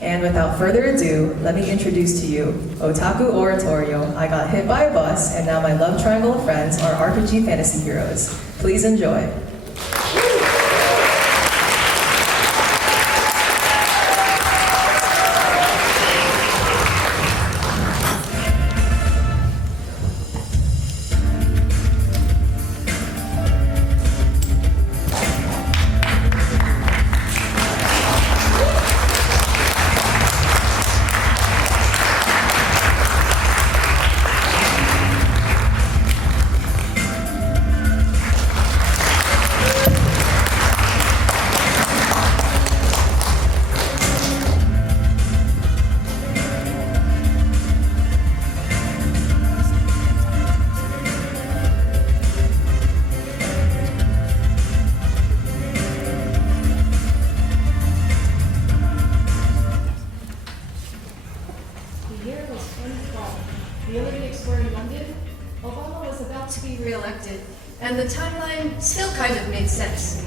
And without further ado, let me introduce to you Otaku Oratorio, I Got Hit by a Bus, and now my love triangle of friends are RPG fantasy heroes. Please enjoy. The Olympics were in London. Obama was about to be re-elected, and the timeline still kind of made sense.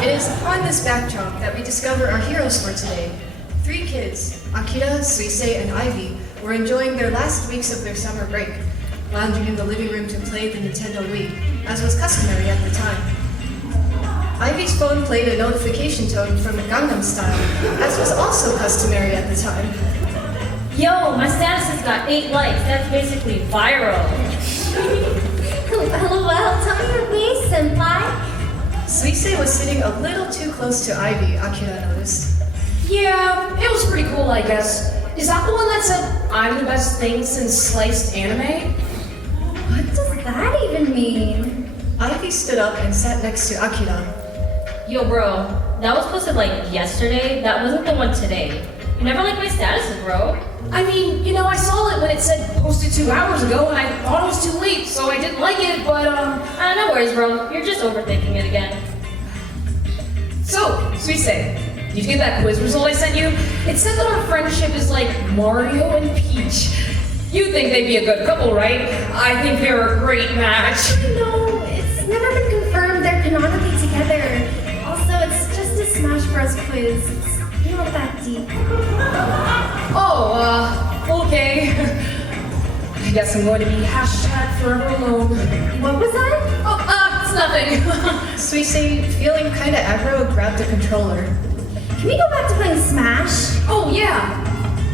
It is upon this backdrop that we discover our heroes for today. 3 kids, Akira, Suisei, and Ivy, were enjoying their last weeks of their summer break, lounging in the living room to play the Nintendo Wii, as was customary at the time. Ivy's phone played a notification tone from Gangnam Style, as was also customary at the time. Yo, my status has got 8 likes. That's basically viral. Well, tell me your base, senpai. Suisei was sitting a little too close to Ivy, Akira noticed. Yeah, it was pretty cool, I guess. Is that the one that said, I'm the best thing since sliced anime? What does that even mean? Ivy stood up and sat next to Akira. Yo, bro, that was posted like yesterday. That wasn't the one today. You never liked my statuses, bro. I mean, you know, I saw it when it said posted 2 hours ago, and I thought it was too late, so I didn't like it, but, No worries, bro. You're just overthinking it again. So, Suisei, did you get that quiz result I sent you? It said that our friendship is like Mario and Peach. You think they'd be a good couple, right? I think they're a great match. No, it's never been confirmed they're canonically together. Also, it's just a Smash Bros. Quiz. It's not that deep. Oh, okay. I guess I'm going to be #forever alone. What was that? Oh, it's nothing. Suisei, feeling kinda aggro, grabbed the controller. Can we go back to playing Smash? Oh, yeah.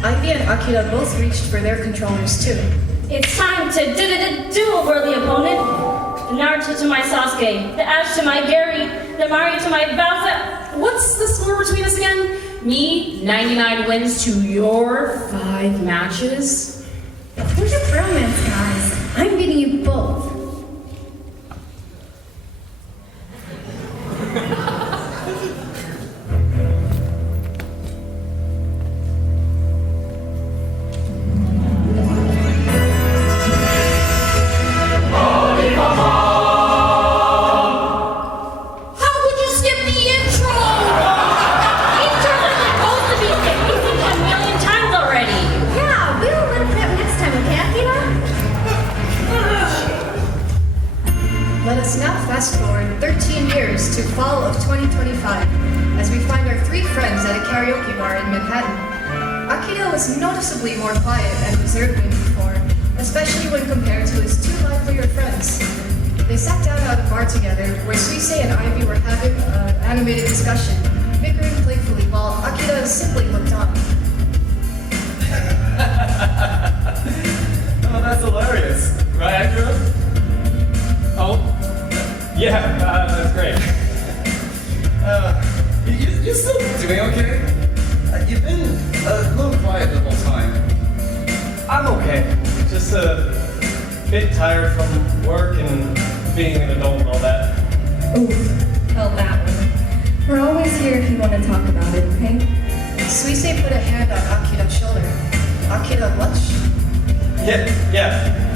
Ivy and Akira both reached for their controllers too. It's time to duel, worthy opponent. The Naruto to my Sasuke, the Ash to my Gary, the Mario to my Bowser. What's the score between us again? Me, 99 wins to your 5 matches? Where's your bromance, guys? I'm beating you both. Let us now fast forward 13 years to fall of 2025, as we find our 3 friends at a karaoke bar in Manhattan. Akira was noticeably more quiet and reserved than before, especially when compared to his 2 livelier friends. They sat down at a bar together, where Suisei and Ivy were having an animated discussion, bickering playfully while Akira simply looked on. Oh, that's hilarious. Right, Akira? Oh, yeah, that's great. You still doing okay? You've been a little quiet the whole time. I'm okay. Just a bit tired from work and being an adult and all that. Oof, felt that one. We're always here if you want to talk about it, okay? Suisei put a hand on Akira's shoulder. Akira blushed. Yeah.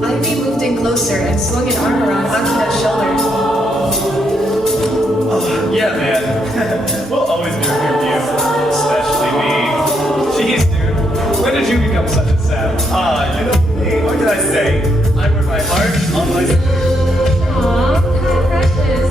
Ivy moved in closer and swung an arm around Akira's shoulder. Oh, yeah, man. We'll always be here for you. Especially me. Jeez, dude. When did you become such a sap? You know me. What can I say? I wear my heart on my... Aw, how precious.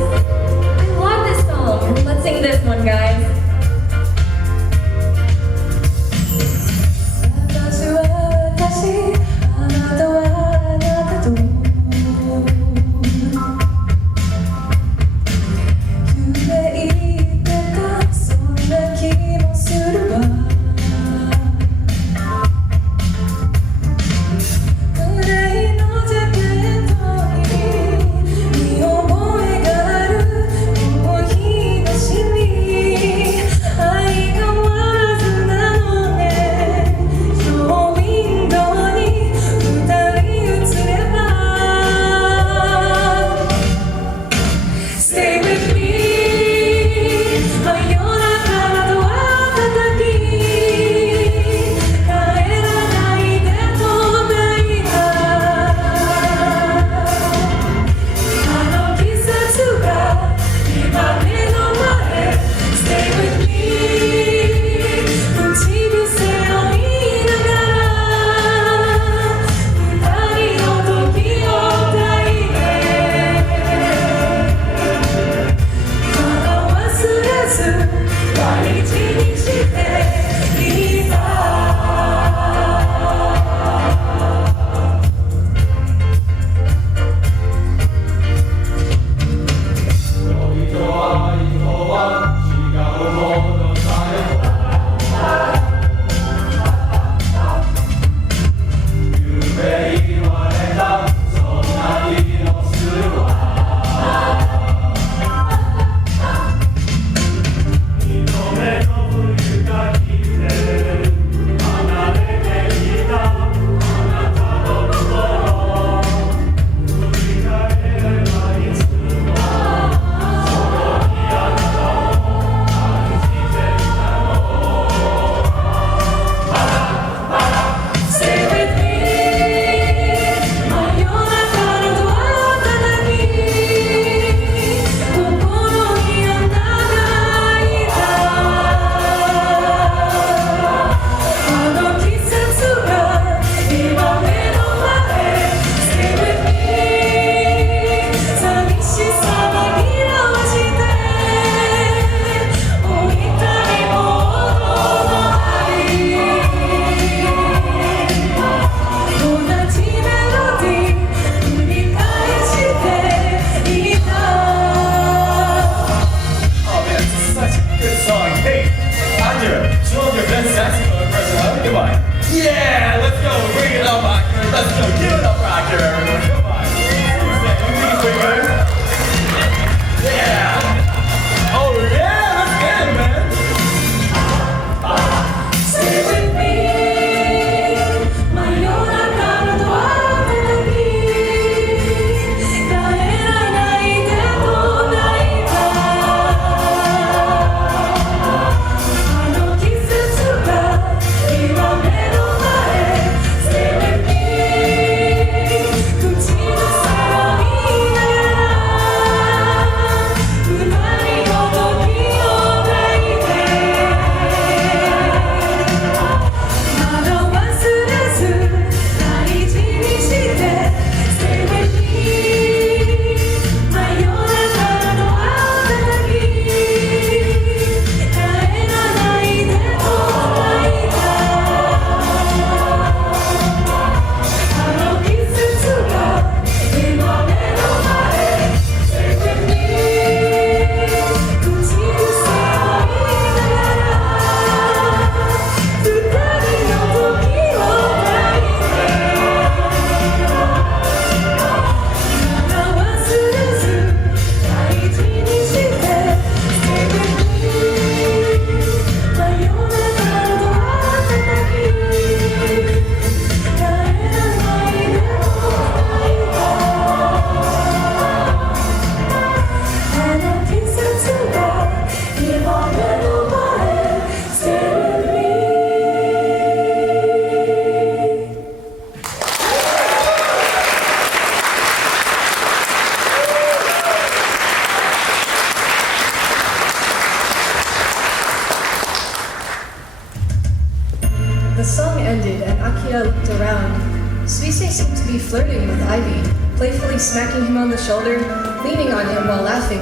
Akira looked around, Suisei seemed to be flirting with Ivy, playfully smacking him on the shoulder, leaning on him while laughing,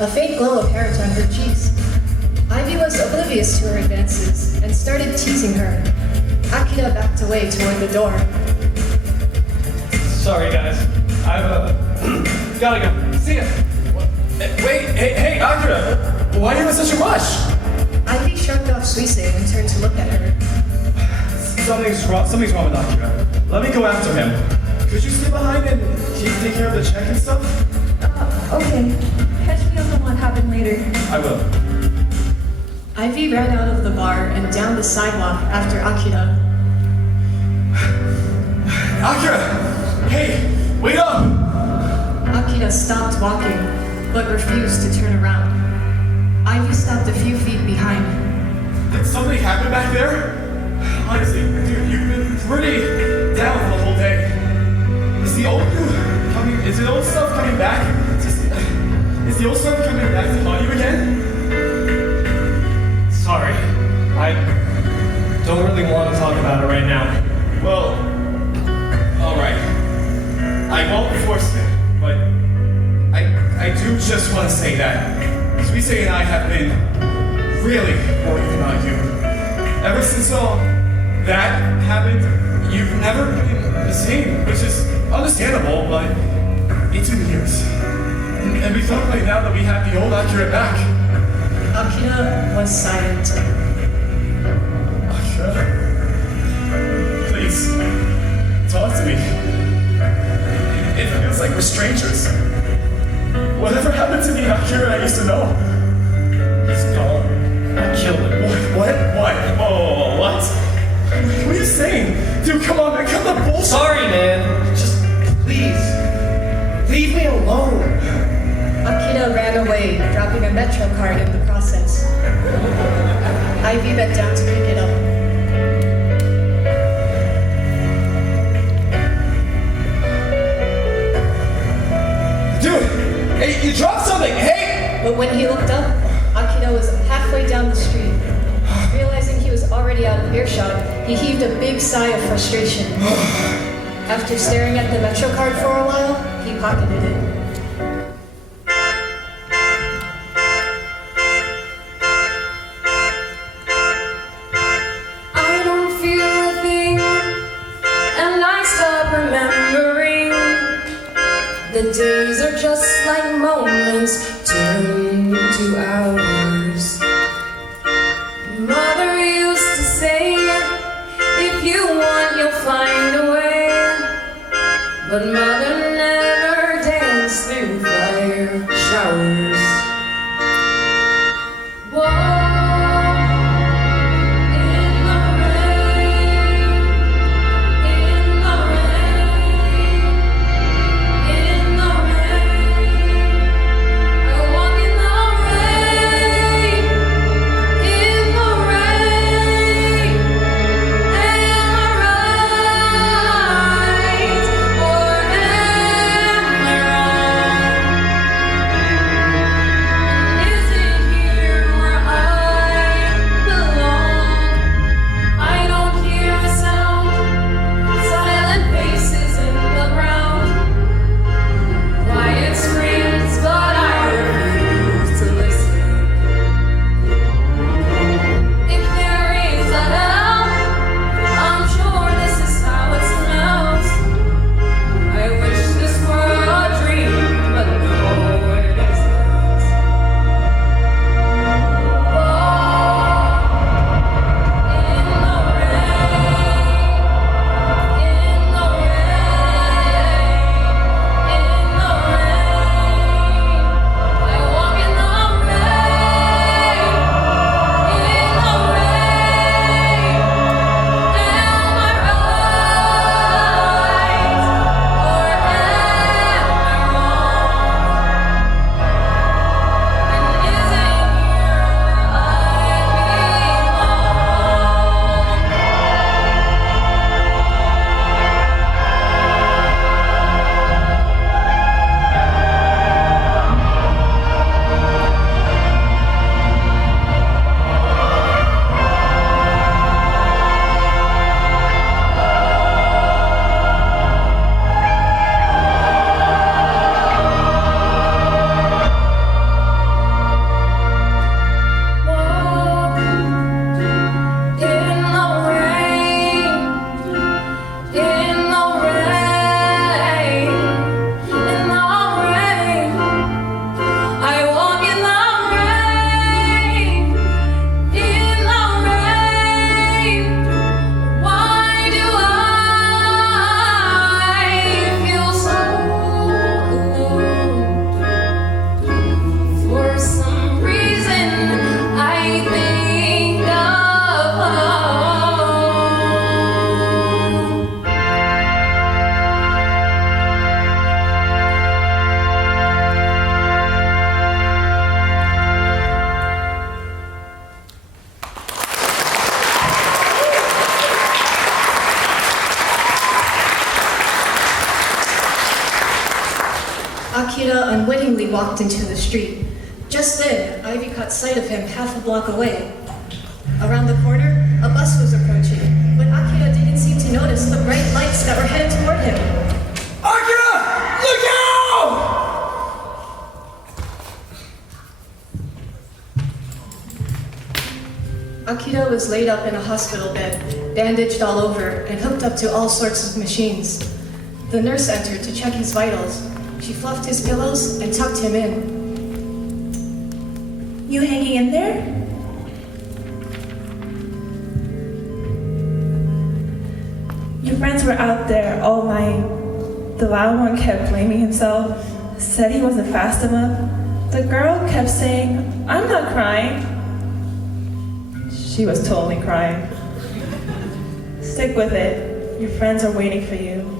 a faint glow apparent on her cheeks. Ivy was oblivious to her advances and started teasing her. Akira backed away toward the door. Sorry, guys. I've, gotta go. See ya. Wait, hey, Akira! Why are you in such a rush? Ivy shrugged off Suisei and turned to look at her. Something's wrong with Akira. Let me go after him. Could you stay behind and take care of the check and stuff? Okay. Catch me up on what happened later. I will. Ivy ran out of the bar and down the sidewalk after Akira. Akira! Hey, wait up! Akira stopped walking, but refused to turn around. Ivy stopped a few feet behind. Did something happen back there? Honestly, dude, you've been pretty down for the whole day. Is the old stuff coming back? Is the old stuff coming back to haunt you again? Sorry. I don't really want to talk about it right now. Well, alright. I won't force it, but I do just want to say that Suisei and I have been really worried about you. Ever since all that happened, you've never been the same, which is understandable, but it's been years. And we felt like now that we have the old Akira back. Akira was silent. Akira, please, talk to me. It feels like we're strangers. Whatever happened to the Akira I used to know? He's gone. I killed him. What? Whoa, what? What are you saying? Dude, come on, man, cut the bullshit. Sorry, man. Just please, leave me alone. Akira ran away, dropping a Metro card in the process. Ivy bent down to pick it up. Dude, hey, you dropped something, hey! But when he looked up, Akira was halfway down the street. Realizing he was already out of earshot, he heaved a big sigh of frustration. After staring at the Metro card for a while, he pocketed it. I don't feel a thing, and I stop remembering. The days are just like moments turning into hours. Mother used to say, if you want, you'll find a way. But mother never danced through fire showers. Whoa. quickly walked into the street. Just then, Ivy caught sight of him half a block away. Around the corner, a bus was approaching, but Akira didn't seem to notice the bright lights that were headed toward him. Akira! Look out! Akira was laid up in a hospital bed, bandaged all over, and hooked up to all sorts of machines. The nurse entered to check his vitals. She fluffed his pillows and tucked him in. You hanging in there? Your friends were out there all night. The loud one kept blaming himself, said he wasn't fast enough. The girl kept saying, I'm not crying. She was totally crying. Stick with it. Your friends are waiting for you.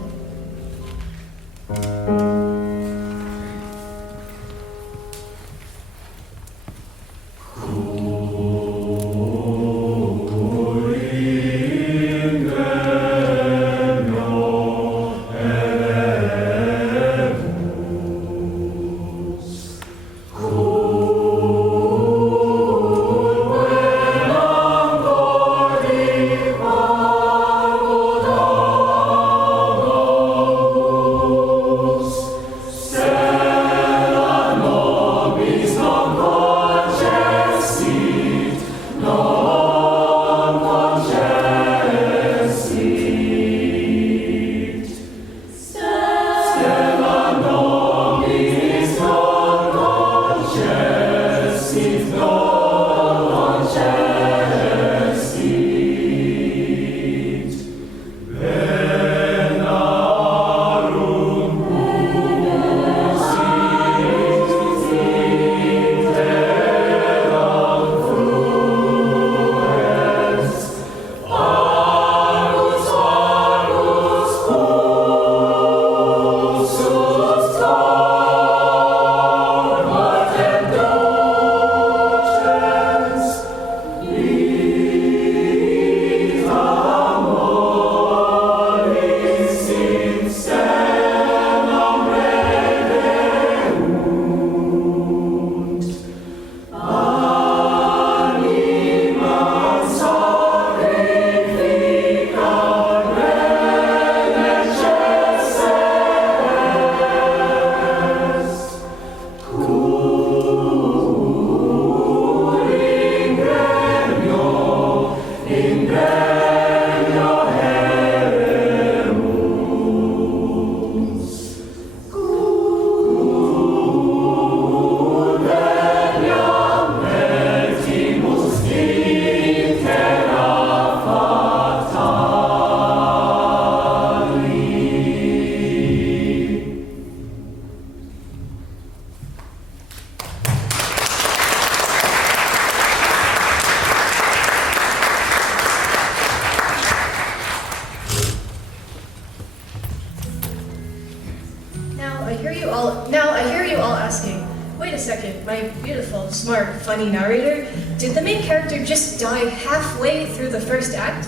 Now I hear you all asking, wait a second, my beautiful, smart, funny narrator, did the main character just die halfway through the first act?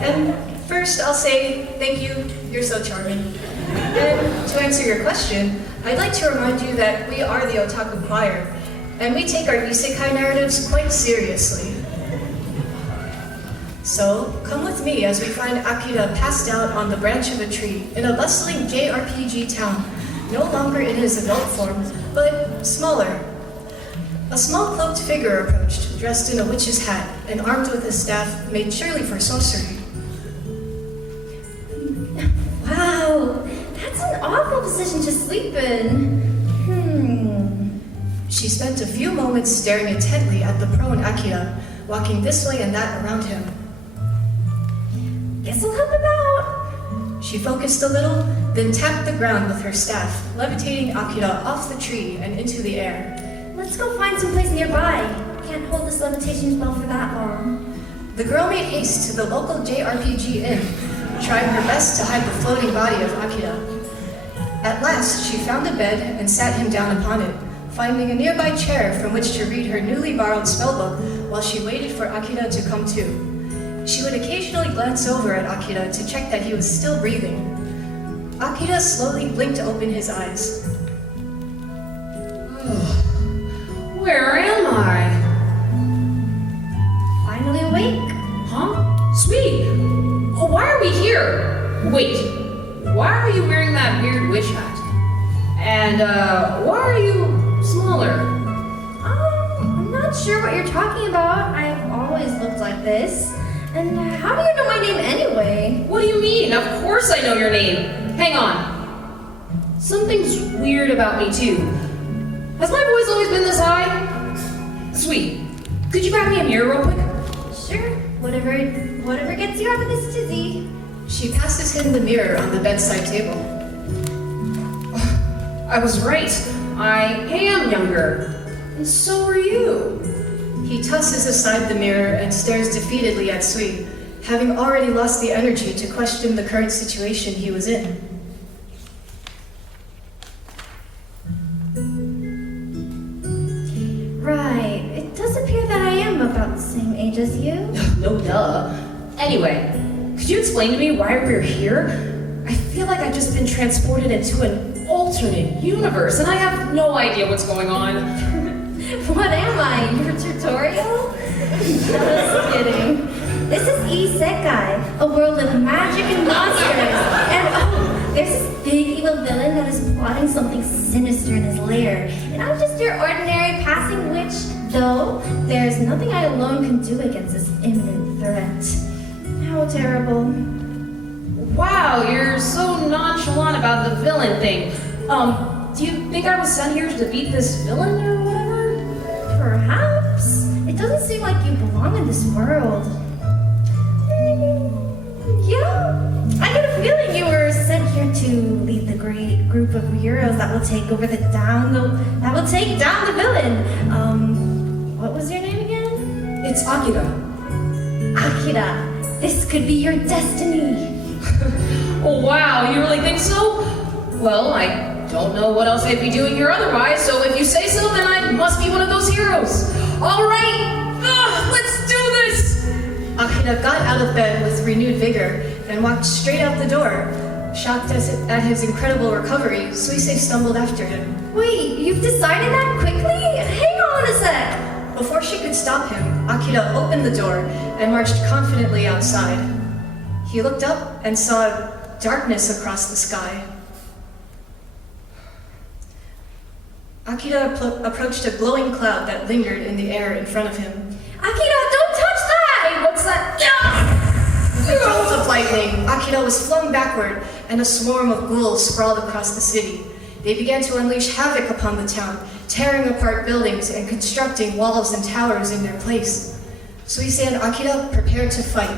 And first I'll say, thank you, you're so charming. And to answer your question, I'd like to remind you that we are the Otaku Choir, and we take our isekai narratives quite seriously. So, come with me as we find Akira passed out on the branch of a tree in a bustling JRPG town, no longer in his adult form, but smaller. A small cloaked figure approached, dressed in a witch's hat and armed with a staff made surely for sorcery. Wow, that's an awful position to sleep in. She spent a few moments staring intently at the prone Akira, walking this way and that around him. Guess I'll help him out. She focused a little, then tapped the ground with her staff, levitating Akira off the tree and into the air. Let's go find some place nearby. Can't hold this levitation spell for that long. The girl made haste to the local JRPG inn, trying her best to hide the floating body of Akira. At last, she found a bed and sat him down upon it, finding a nearby chair from which to read her newly borrowed spellbook while she waited for Akira to come to. She would occasionally glance over at Akira to check that he was still breathing. Akira slowly blinked open his eyes. Where am I? Finally awake. Huh? Sweet. Oh, why are we here? Wait. Why are you wearing that weird witch hat? And why are you smaller? I'm not sure what you're talking about. I've always looked like this. And how do you know my name anyway? What do you mean? Of course I know your name. Hang on. Something's weird about me too. Has my voice always been this high? Sweet. Could you grab me a mirror real quick? Sure, whatever gets you out of this tizzy. She passes him the mirror on the bedside table. I was right. I am younger. And so are you. He tosses aside the mirror and stares defeatedly at Sui, having already lost the energy to question the current situation he was in. Right, it does appear that I am about the same age as you. No duh. Anyway, could you explain to me why we're here? I feel like I've just been transported into an alternate universe and I have no idea what's going on. What am I, your tutorial? Just kidding. This is Isekai, a world of magic and monsters. And oh, there's this big evil villain that is plotting something sinister in his lair. And I'm just your ordinary passing witch, though there's nothing I alone can do against this imminent threat. How terrible. Wow, you're so nonchalant about the villain thing. Do you think I was sent here to defeat this villain or whatever? Perhaps. It doesn't seem like you belong in this world. Yeah, I get a feeling you were sent here to lead the great group of heroes that will take down the villain. What was your name again? It's Akira. Akira. This could be your destiny. Oh wow, you really think so? Well, I don't know what else I'd be doing here otherwise, so if you say so, then I must be one of those heroes. All right, let's do this! Akira got out of bed with renewed vigor and walked straight out the door. Shocked at his incredible recovery, Suisei stumbled after him. Wait, you've decided that quickly? Hang on a sec. Before she could stop him, Akira opened the door and marched confidently outside. He looked up and saw darkness across the sky. Akira approached a glowing cloud that lingered in the air in front of him. Akira, don't touch that! Hey, what's that? With a jolt of lightning, Akira was flung backward, and a swarm of ghouls sprawled across the city. They began to unleash havoc upon the town, tearing apart buildings and constructing walls and towers in their place. Suisei and Akira prepared to fight.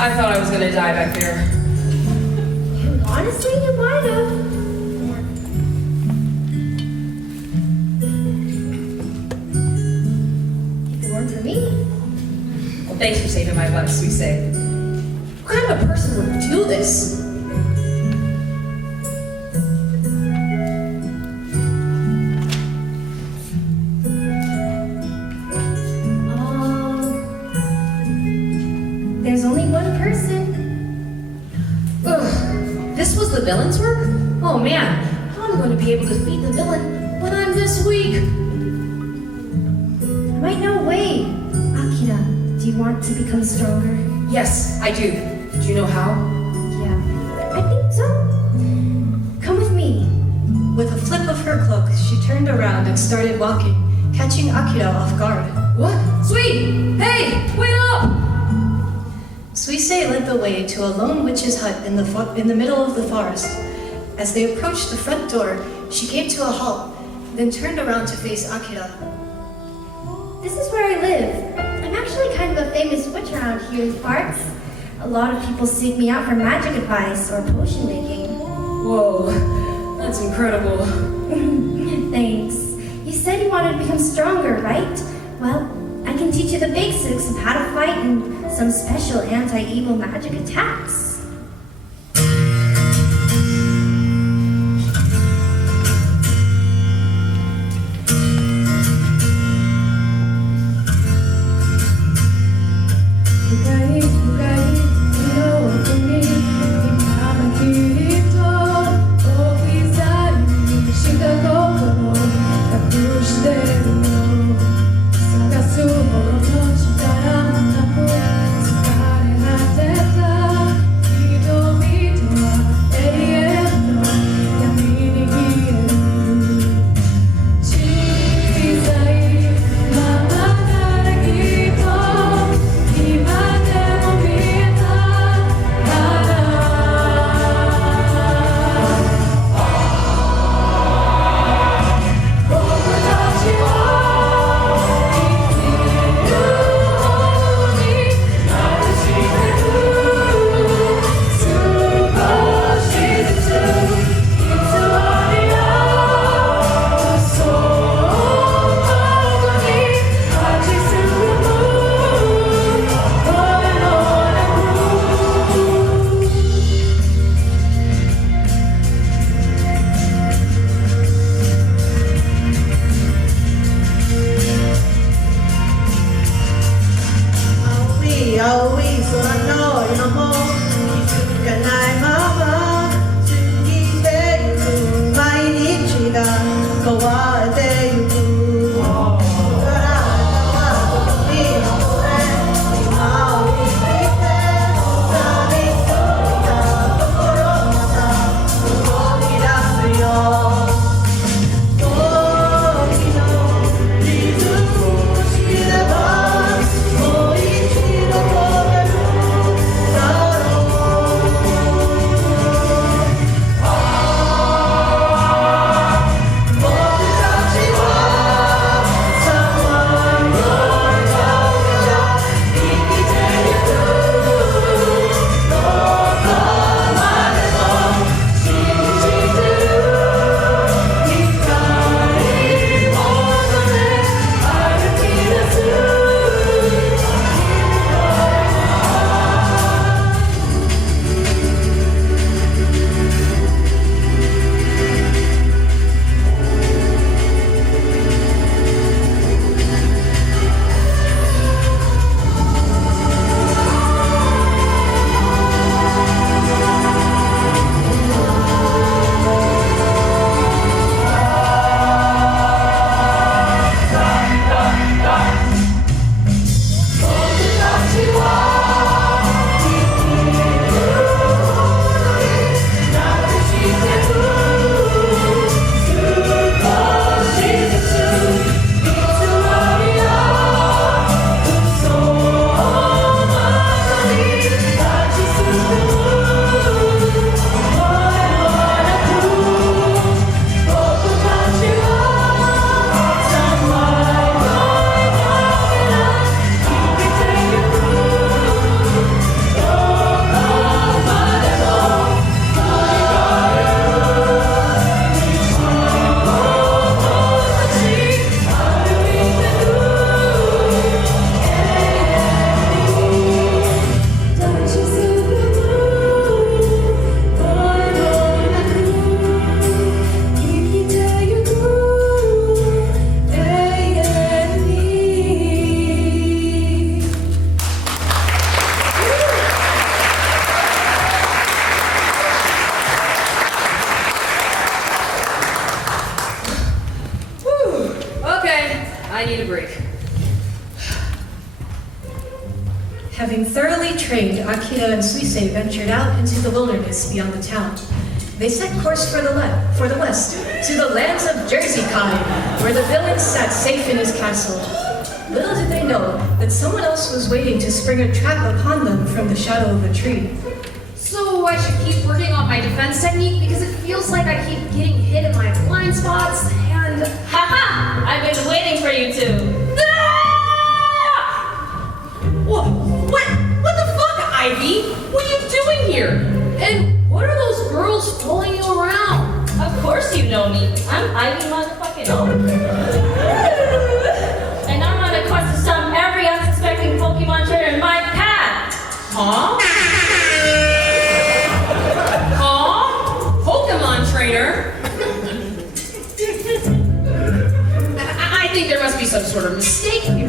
I thought I was gonna die back there. Honestly, you might have. If it weren't for me. Well, thanks for saving my butt, Suisei. What kind of a person would do this? There's only one person. Ugh, this was the villain's work? Oh man, how am I going to be able to defeat the villain when I'm this weak? I might know a way. Akira, do you want to become stronger? Yes, I do. Do you know how? Yeah, I think so. Come with me. With a flip of her cloak, she turned around and started walking, catching Akira off guard. What? Sweet! Hey, wait up! Suisei led the way to a lone witch's hut in the middle of the forest. As they approached the front door, she came to a halt, then turned around to face Akira. This is where I live. I'm actually kind of a famous witch around here in these parts. A lot of people seek me out for magic advice or potion making. Whoa, that's incredible. Thanks. You said you wanted to become stronger, right? Well, I can teach you the basics of how to fight and some special anti-evil magic attacks. trained, Akira and Suisei ventured out into the wilderness beyond the town. They set course for the west, to the lands of Jersey Kai, where the villain sat safe in his castle. Little did they know that someone else was waiting to spring a trap upon them from the shadow of a tree. So I should keep working on my defense technique because it feels like I keep getting hit in my blind spots and... Haha! I've been waiting for you to. What the fuck, Ivy? What are you doing here? And what are those girls following you around? Of course you know me. I'm Ivy motherfucking Oak. And I'm on a quest to stop every unsuspecting Pokemon trainer in my path. Huh? Pokemon trainer? I think there must be some sort of mistake here.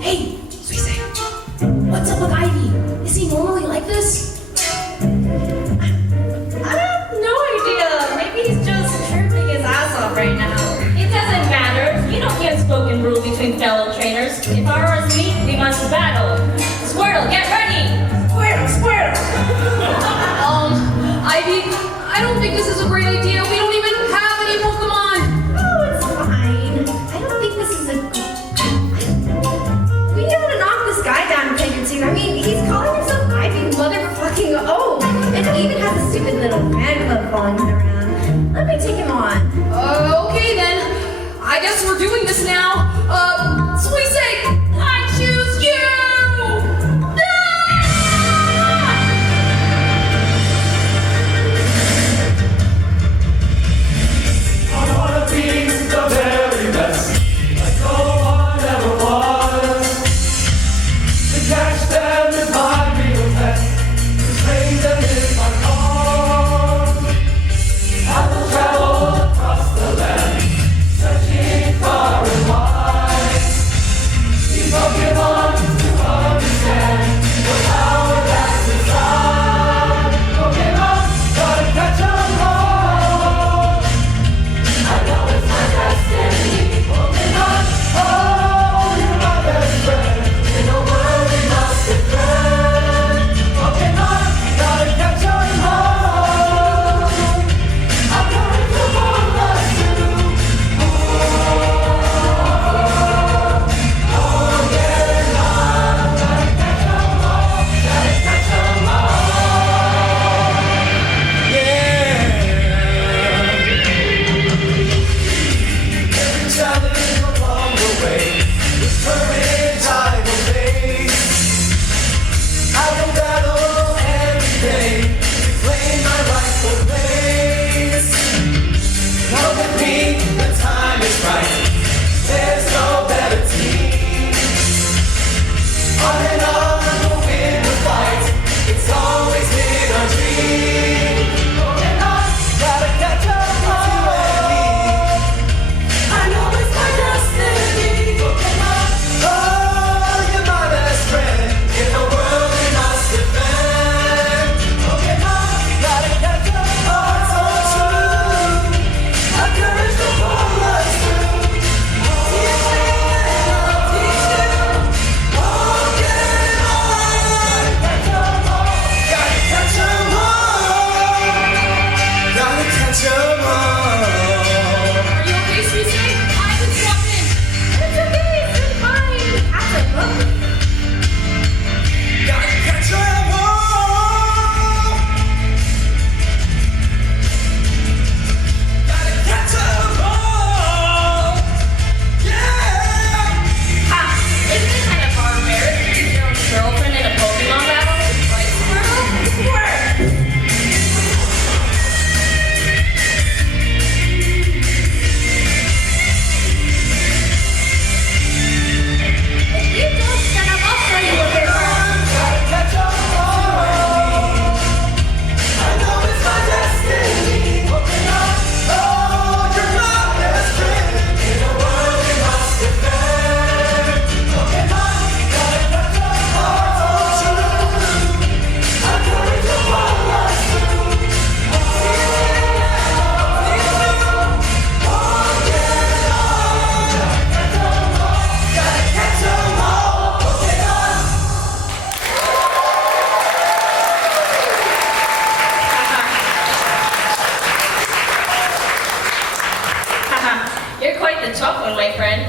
Hey, Suisei, what's up with Ivy? Is he normally like this? I have no idea. Maybe he's just tripping his ass off right now. It doesn't matter. You don't get spoken rule between fellow trainers. If ours meet, we must battle. Squirtle, get ready! Squirtle! Ivy, I don't think this is a great idea. We don't even have any Pokemon. Oh, it's fine. I don't think this is a... We gotta knock this guy down a peg or two. I mean, he's calling himself Ivy motherfucking O. And he even has a stupid little fan club following him around. Let me take him on. Okay then. I guess we're doing this now. Suisei, I choose you! I wanna be the very best, like no one ever was. To catch them is my real test, to train them is my cause. I will travel across the land, searching far and wide.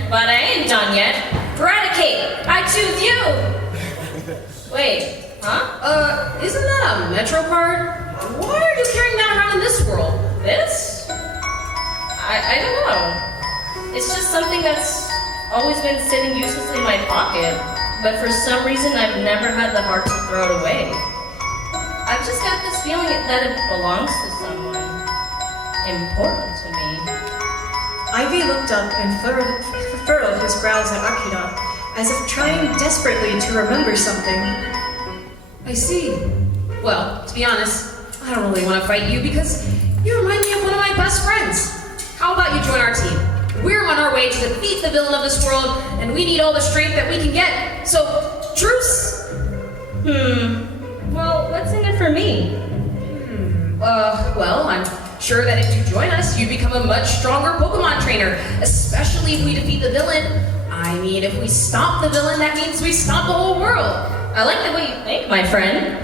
but I ain't done yet. Eradicate! I choose you! Wait, huh? Isn't that a Metro card? Why are you carrying that around in this world? This? I don't know. It's just something that's always been sitting uselessly in my pocket, but for some reason I've never had the heart to throw it away. I've just got this feeling that it belongs to someone important to me. Ivy looked up and furrowed his brows at Akira, as if trying desperately to remember something. I see. Well, to be honest, I don't really want to fight you because you remind me of one of my best friends. How about you join our team? We're on our way to defeat the villain of this world, and we need all the strength that we can get. So, truce? Well, what's in it for me? Well, I'm sure that if you join us, you'd become a much stronger Pokemon trainer, especially if we defeat the villain. I mean, if we stop the villain, that means we stop the whole world. I like the way you think, my friend.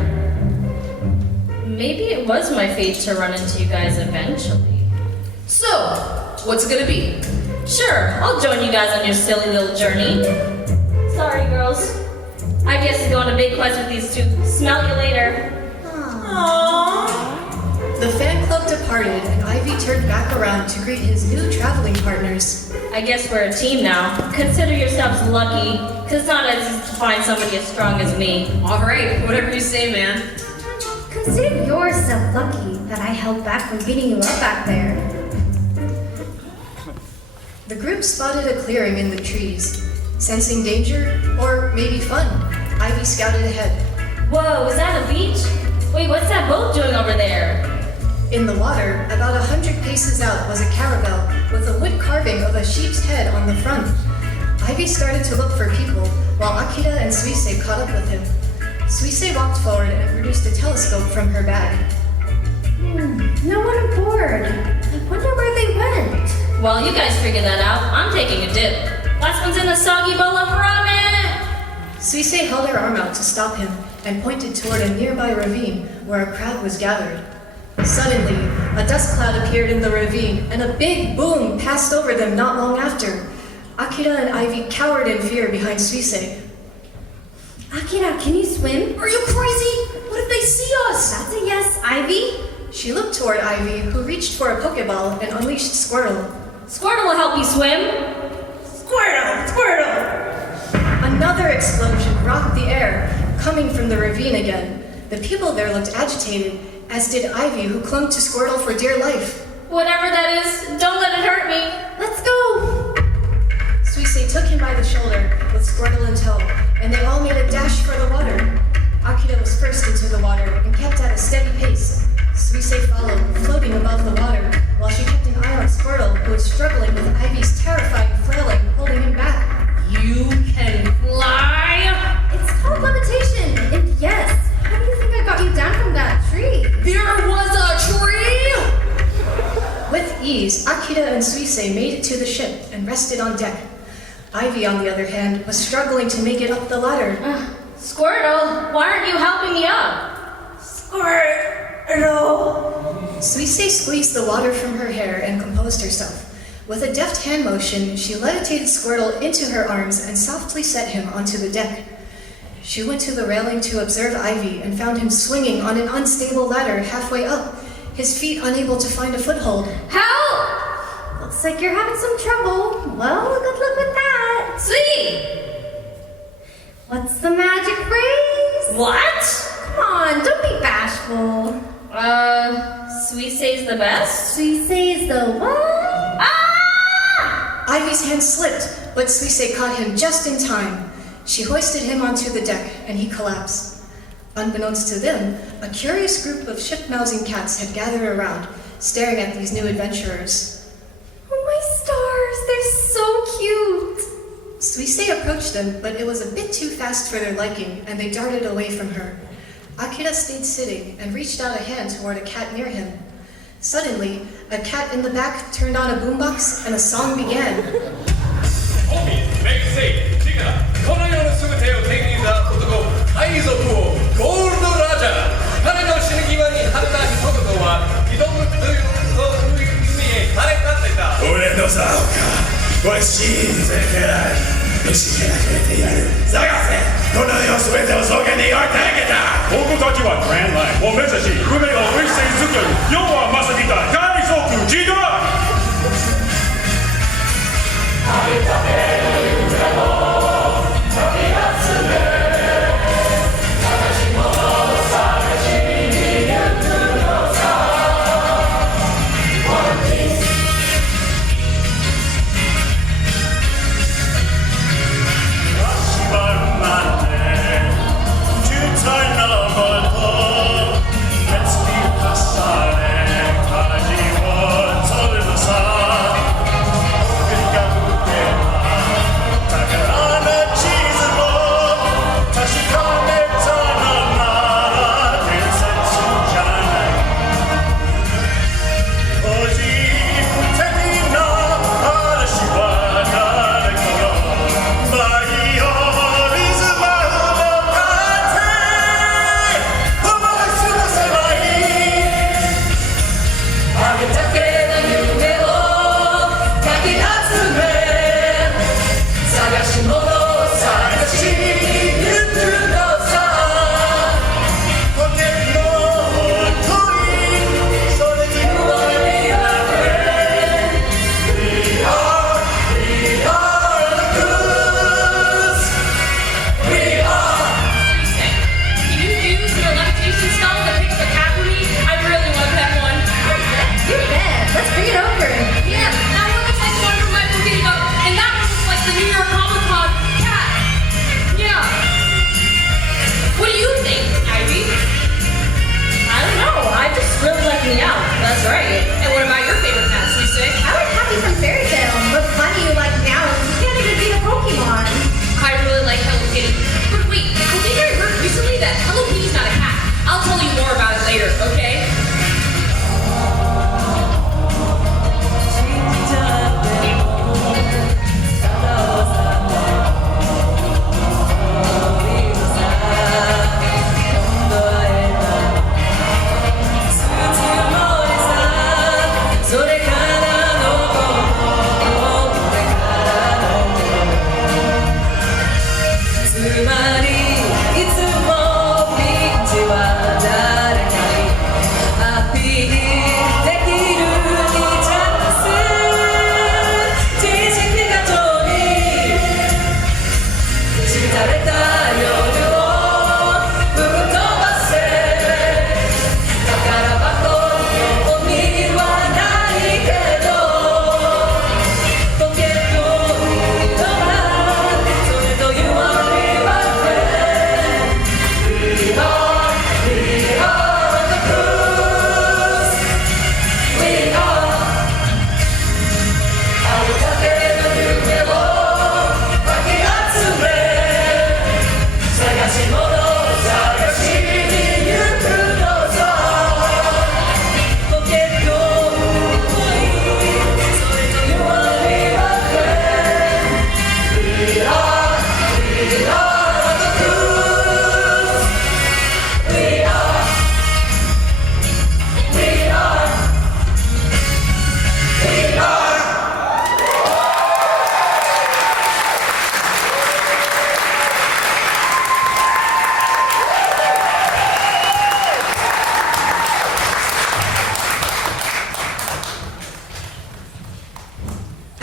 Maybe it was my fate to run into you guys eventually. So, what's it gonna be? Sure, I'll join you guys on your silly little journey. Sorry, girls. I guess to go on a big quest with these two. Smell you later. The fan club departed, and Ivy turned back around to greet his new traveling partners. I guess we're a team now. Consider yourselves lucky, because it's not as easy to find somebody as strong as me. All right, whatever you say, man. Consider yourself lucky that I held back from beating you up back there. The group spotted a clearing in the trees. Sensing danger, or maybe fun, Ivy scouted ahead. Whoa, is that a beach? Wait, what's that boat doing over there? In the water, about 100 paces out, was a caravel with a wood carving of a sheep's head on the front. Ivy started to look for people, while Akira and Suisei caught up with him. Suisei walked forward and produced a telescope from her bag. No one aboard. I wonder where they went. While you guys figure that out, I'm taking a dip. Last one's in a soggy bowl of ramen! Suisei held her arm out to stop him and pointed toward a nearby ravine where a crowd was gathered. Suddenly, a dust cloud appeared in the ravine, and a big boom passed over them not long after. Akira and Ivy cowered in fear behind Suisei. Akira, can you swim? Are you crazy? What if they see us? That's a yes, Ivy. She looked toward Ivy, who reached for a Pokeball and unleashed Squirtle. Squirtle will help you swim. Squirtle! Squirtle! Another explosion rocked the air, coming from the ravine again. The people there looked agitated, as did Ivy, who clung to Squirtle for dear life. Whatever that is, don't let it hurt me. Let's go. Suisei took him by the shoulder, with Squirtle in tow, and they all made a dash for the water. Akira was first into the water and kept at a steady pace. Suisei followed, floating above the water, while she kept an eye on Squirtle, who was struggling with Ivy's terrifying flailing, holding him back. You can fly? It's called levitation. And yes, how do you think I got you down from that tree? There was a tree? With ease, Akira and Suisei made it to the ship and rested on deck. Ivy, on the other hand, was struggling to make it up the ladder. Squirtle, why aren't you helping me up? Squirtle! Suisei squeezed the water from her hair and composed herself. With a deft hand motion, she levitated Squirtle into her arms and softly set him onto the deck. She went to the railing to observe Ivy and found him swinging on an unstable ladder halfway up, his feet unable to find a foothold. Help! Looks like you're having some trouble. Well, good luck with that. See? What's the magic phrase? What? Come on, don't be bashful. Suisei's the best? Suisei's the what? Ah! Ivy's hand slipped, but Suisei caught him just in time. She hoisted him onto the deck, and he collapsed. Unbeknownst to them, a curious group of ship-mousing cats had gathered around, staring at these new adventurers. Oh my stars, they're so cute. Suisei approached them, but it was a bit too fast for their liking, and they darted away from her. Akira stayed sitting and reached out a hand toward a cat near him. Suddenly, a cat in the back turned on a boombox, and a song began. この世の全てを手に入れた男、海賊王ゴールドラジャー。彼の死に際に晴れた一言は、挑むという意味へ晴れたってた。俺の竿か、これ新世界虫けらくれてやる。探せ、この世すべてを草原に置いてあげた。僕たちはグランドラインを目指し、夢を一斉作る。世はまさにた海賊時代。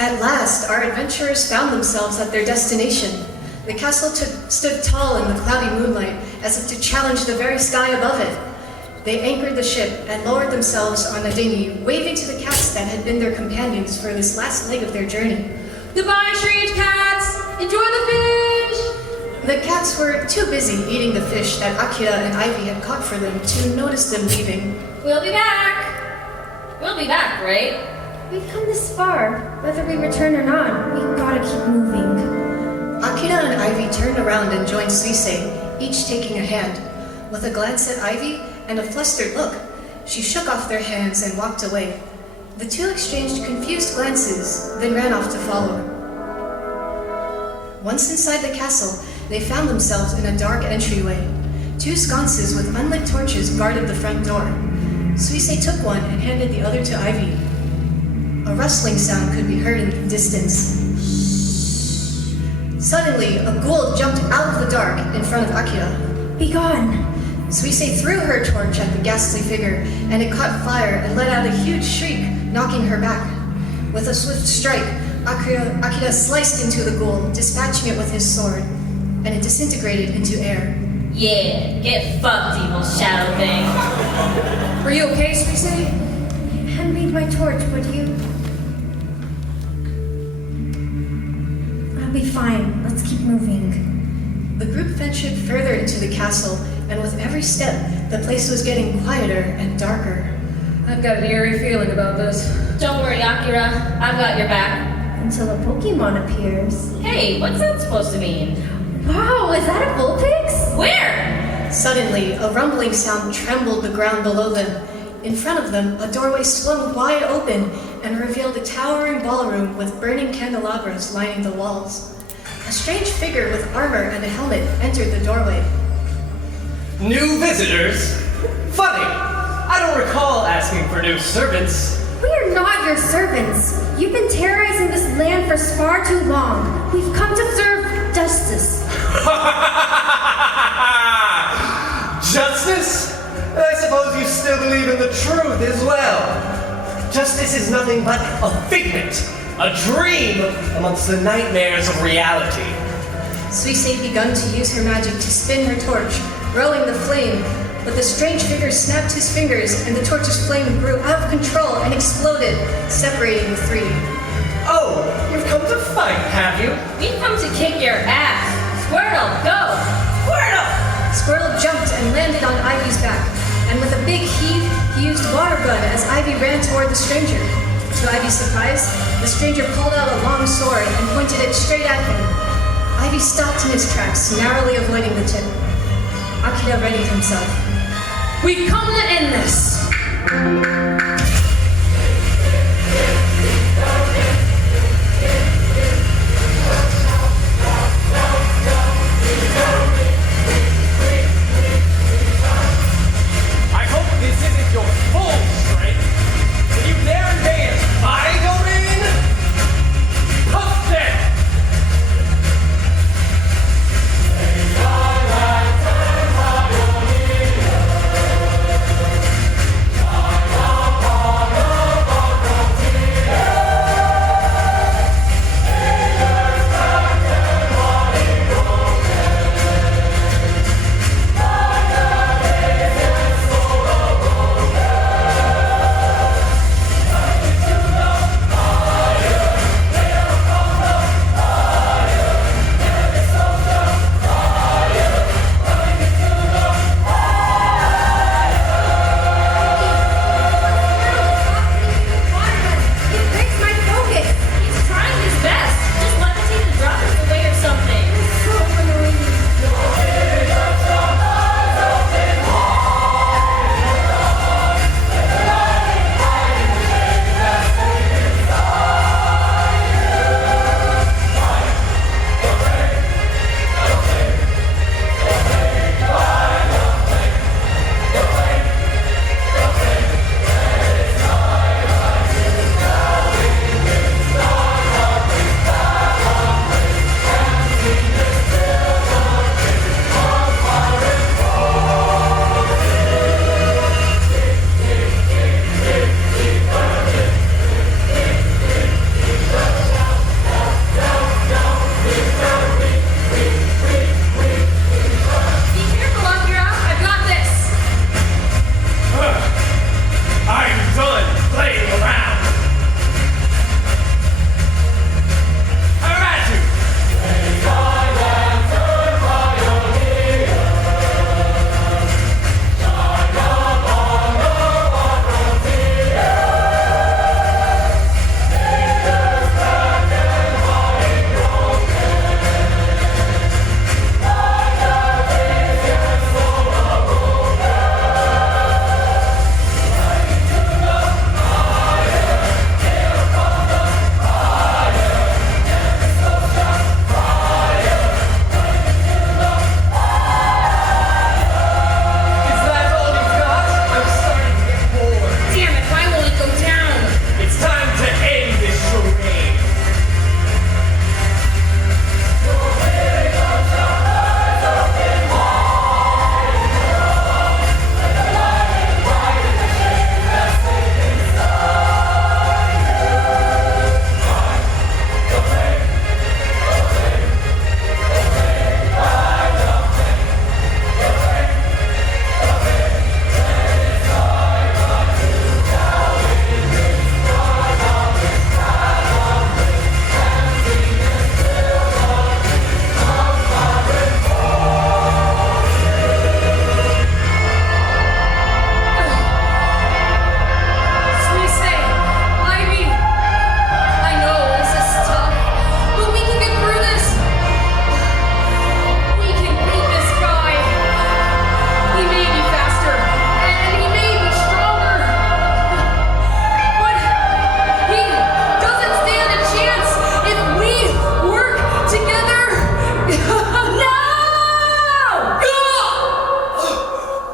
At last, our adventurers found themselves at their destination. The castle stood tall in the cloudy moonlight, as if to challenge the very sky above it. They anchored the ship and lowered themselves on a dinghy, waving to the cats that had been their companions for this last leg of their journey. Goodbye, strange cats! Enjoy the fish! The cats were too busy eating the fish that Akira and Ivy had caught for them to notice them leaving. We'll be back. We'll be back, right? We've come this far. Whether we return or not, we gotta keep moving. Akira and Ivy turned around and joined Suisei, each taking a hand. With a glance at Ivy and a flustered look, she shook off their hands and walked away. The two exchanged confused glances, then ran off to follow her. Once inside the castle, they found themselves in a dark entryway. Two sconces with unlit torches guarded the front door. Suisei took one and handed the other to Ivy. A rustling sound could be heard in the distance. Suddenly, a ghoul jumped out of the dark in front of Akira. Be gone. Suisei threw her torch at the ghastly figure, and it caught fire and let out a huge shriek, knocking her back. With a swift strike, Akira sliced into the ghoul, dispatching it with his sword, and it disintegrated into air. Yeah, get fucked, evil shadow thing. Are you okay, Suisei? Hand me my torch, would you? I'll be fine. Let's keep moving. The group ventured further into the castle, and with every step, the place was getting quieter and darker. I've got an eerie feeling about this. Don't worry, Akira. I've got your back. Until a Pokemon appears. Hey, what's that supposed to mean? Wow, is that a Vulpix? Where? Suddenly, a rumbling sound trembled the ground below them. In front of them, a doorway swung wide open and revealed a towering ballroom with burning candelabras lining the walls. A strange figure with armor and a helmet entered the doorway. New visitors? Funny. I don't recall asking for new servants. We are not your servants. You've been terrorizing this land for far too long. We've come to serve justice. Justice? I suppose you still believe in the truth as well. Justice is nothing but a figment, a dream amongst the nightmares of reality. Suisei begun to use her magic to spin her torch, rolling the flame, but the strange figure snapped his fingers and the torch's flame grew out of control and exploded, separating the three. Oh, you've come to fight, have you? We've come to kick your ass. Squirtle, go! Squirtle! Squirtle jumped and landed on Ivy's back, and with a big heave, he used water gun as Ivy ran toward the stranger. To Ivy's surprise, the stranger pulled out a long sword and pointed it straight at him. Ivy stopped in his tracks, narrowly avoiding the tip. Akira readied himself. We've come to end this. I hope this isn't your full strength. Can you dare invade my domain? Up there!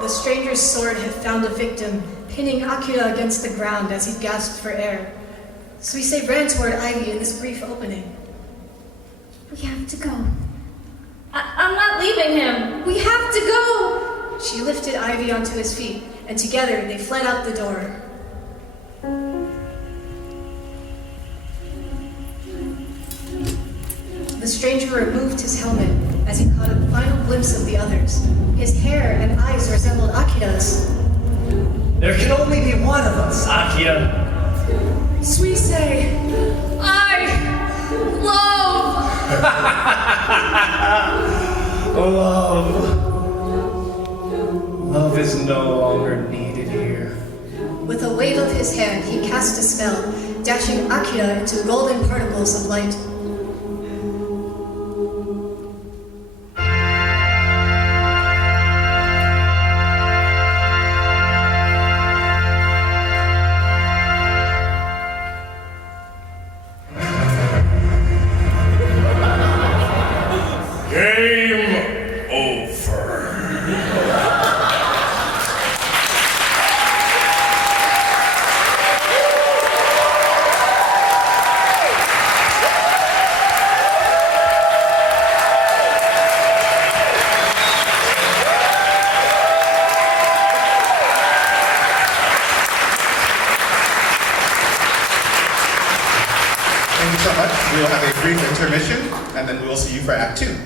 the stranger's sword had found a victim, pinning Akira against the ground as he gasped for air. Suisei ran toward Ivy in this brief opening. We have to go. I'm not leaving him. We have to go! She lifted Ivy onto his feet, and together they fled out the door. The stranger removed his helmet as he caught a final glimpse of the others. His hair and eyes resembled Akira's. There can only be one of us, Akira. Suisei, I love. Love is no longer needed here. With a wave of his hand, he cast a spell, dashing Akira into golden particles of light. Game over. Thank you so much. We will have a brief intermission, and then we will see you for Act 2.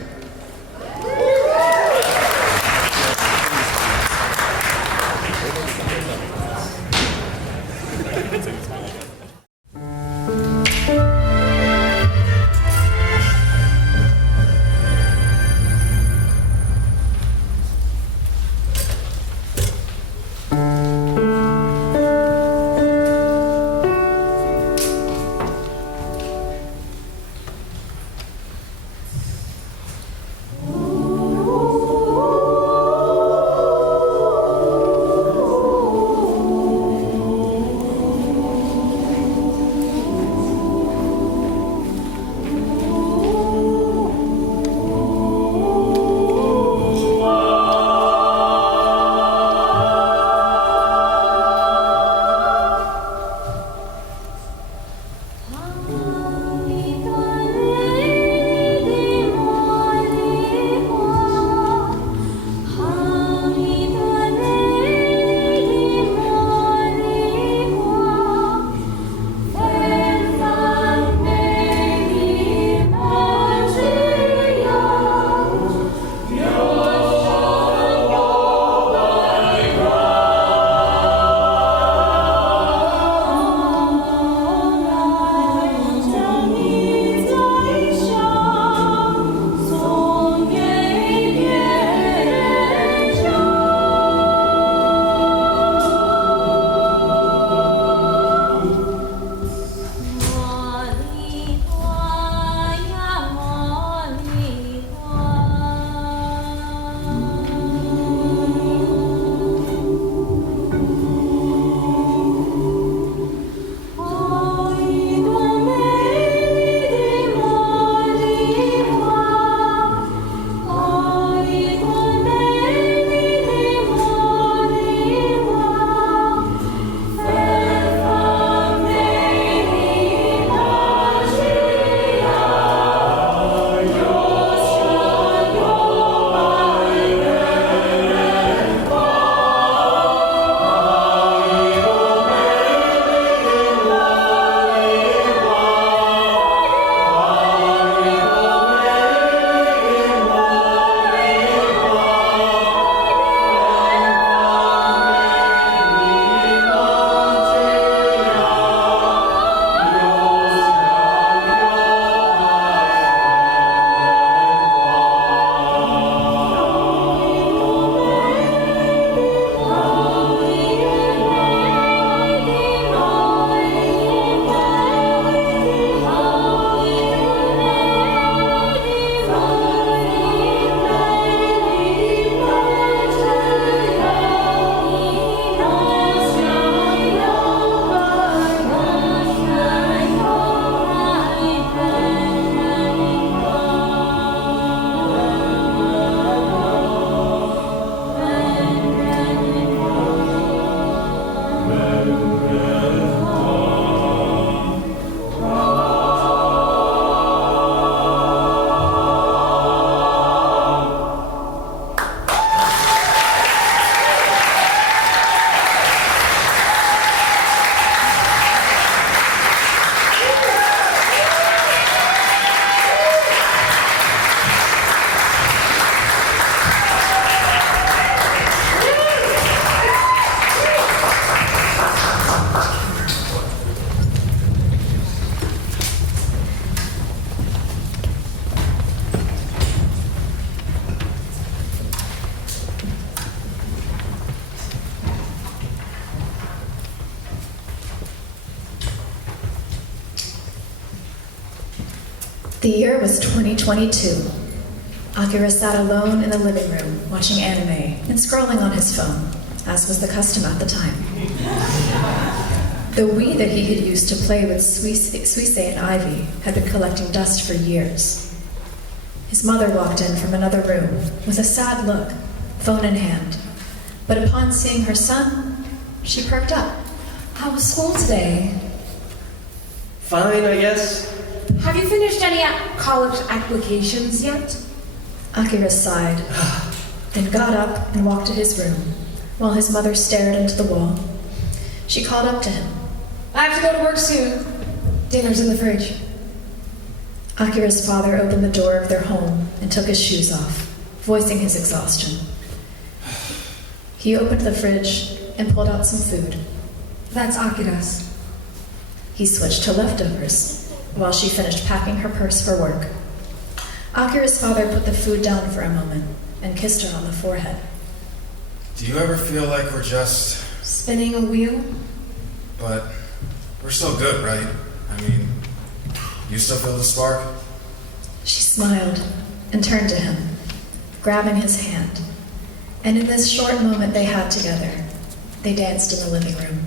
The year was 2022. Akira sat alone in the living room, watching anime and scrolling on his phone, as was the custom at the time. The Wii that he had used to play with Suise and Ivy had been collecting dust for years. His mother walked in from another room with a sad look, phone in hand. But upon seeing her son, she perked up. How was school today? Fine, I guess. Have you finished any college applications yet? Akira sighed, then got up and walked to his room, while his mother stared into the wall. She called up to him. I have to go to work soon. Dinner's in the fridge. Akira's father opened the door of their home and took his shoes off, voicing his exhaustion. He opened the fridge and pulled out some food. That's Akira's. He switched to leftovers, while she finished packing her purse for work. Akira's father put the food down for a moment and kissed her on the forehead. Do you ever feel like we're just... Spinning a wheel? But we're still good, right? I mean, you still feel the spark? She smiled and turned to him, grabbing his hand. And in this short moment they had together, they danced in the living room.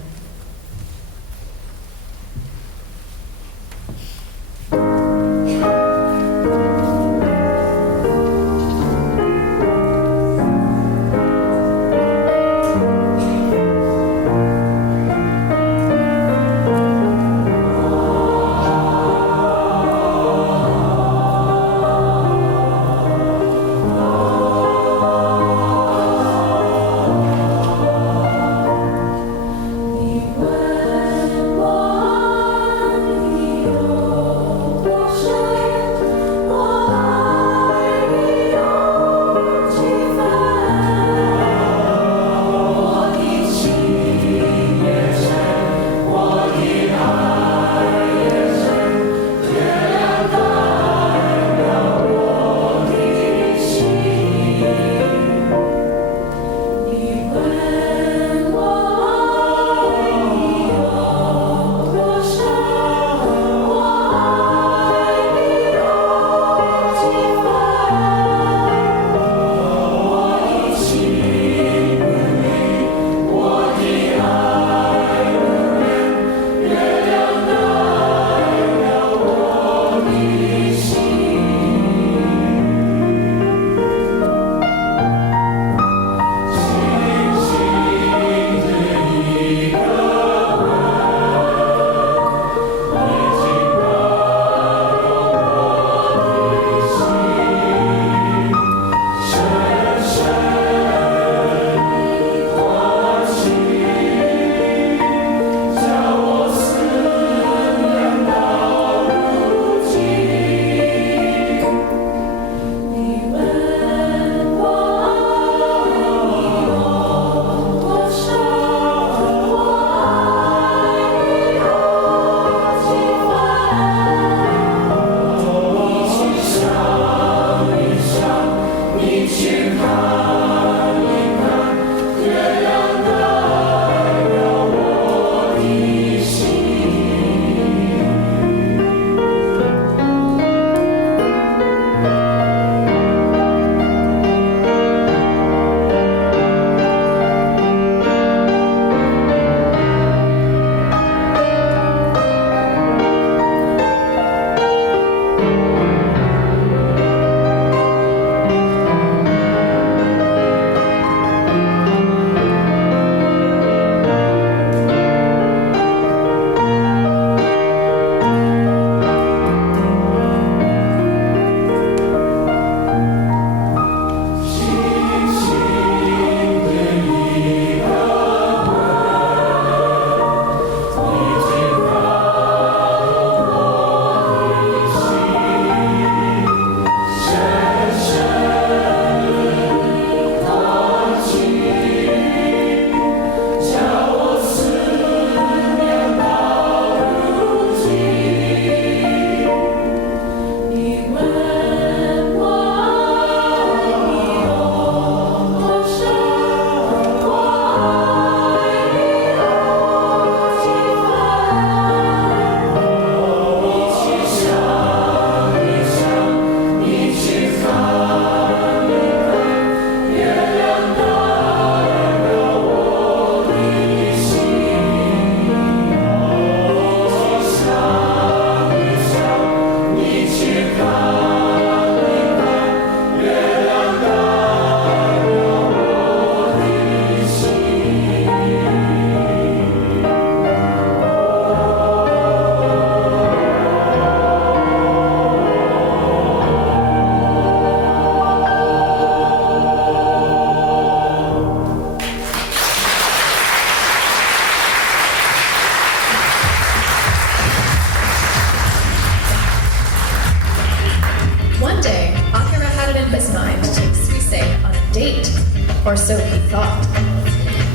or so he thought.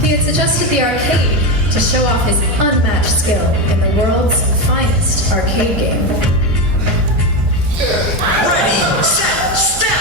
He had suggested the arcade to show off his unmatched skill in the world's finest arcade game. Ready, set, step!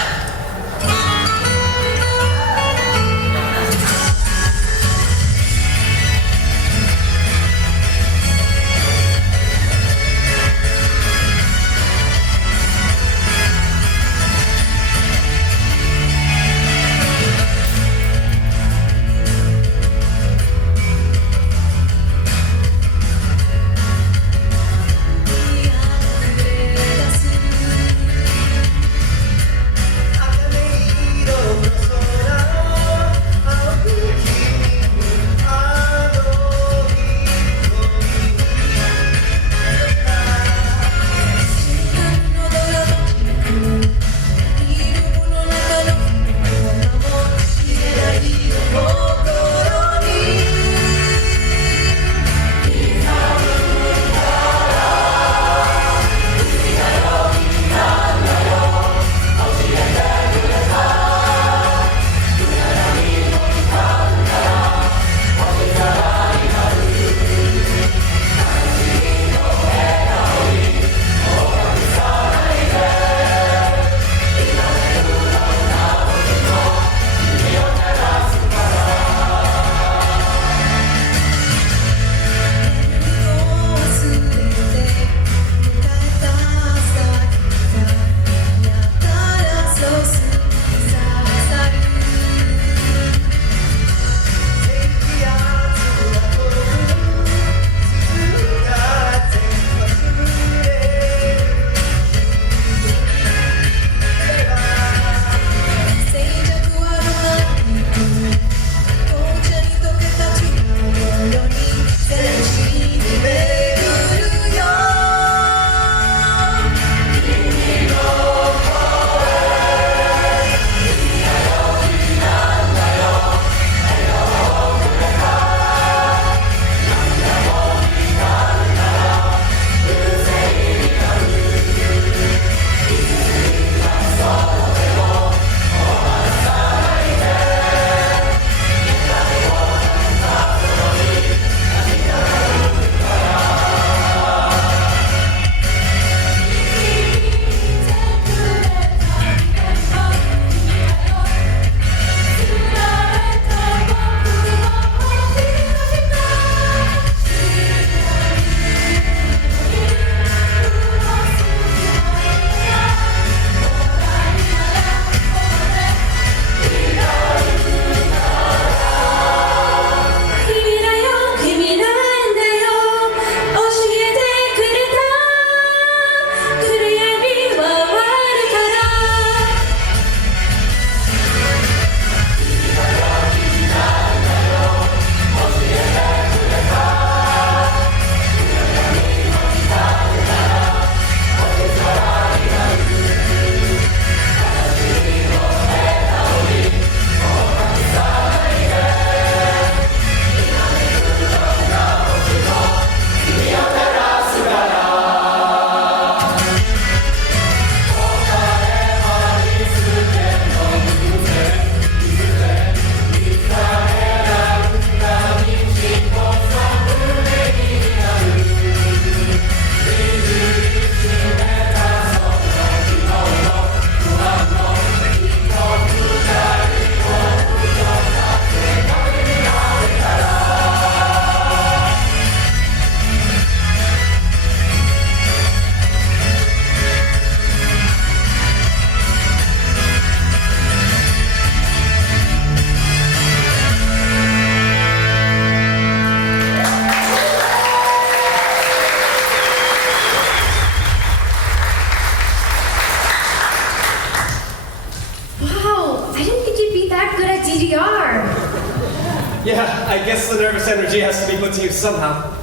Yeah, I guess the nervous energy has to be put to use somehow.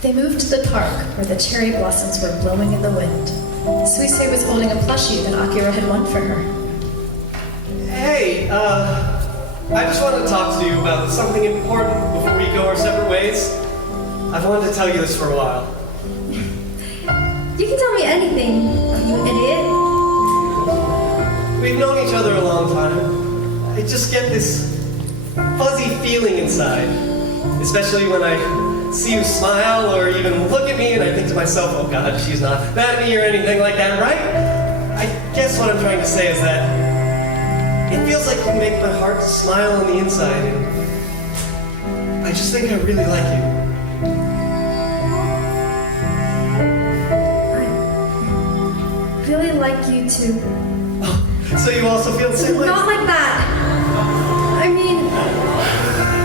They moved to the park where the cherry blossoms were blowing in the wind. Suisei was holding a plushie that Akira had won for her. Hey, I just wanted to talk to you about something important before we go our separate ways. I've wanted to tell you this for a while. You can tell me anything, you idiot. We've known each other a long time, I just get this fuzzy feeling inside, especially when I see you smile or even look at me and I think to myself, oh God, she's not mad at me or anything like that, right? I guess what I'm trying to say is that it feels like you make my heart smile on the inside, and I just think I really like you. I really like you too. So you also feel the same way? Not like that. I mean,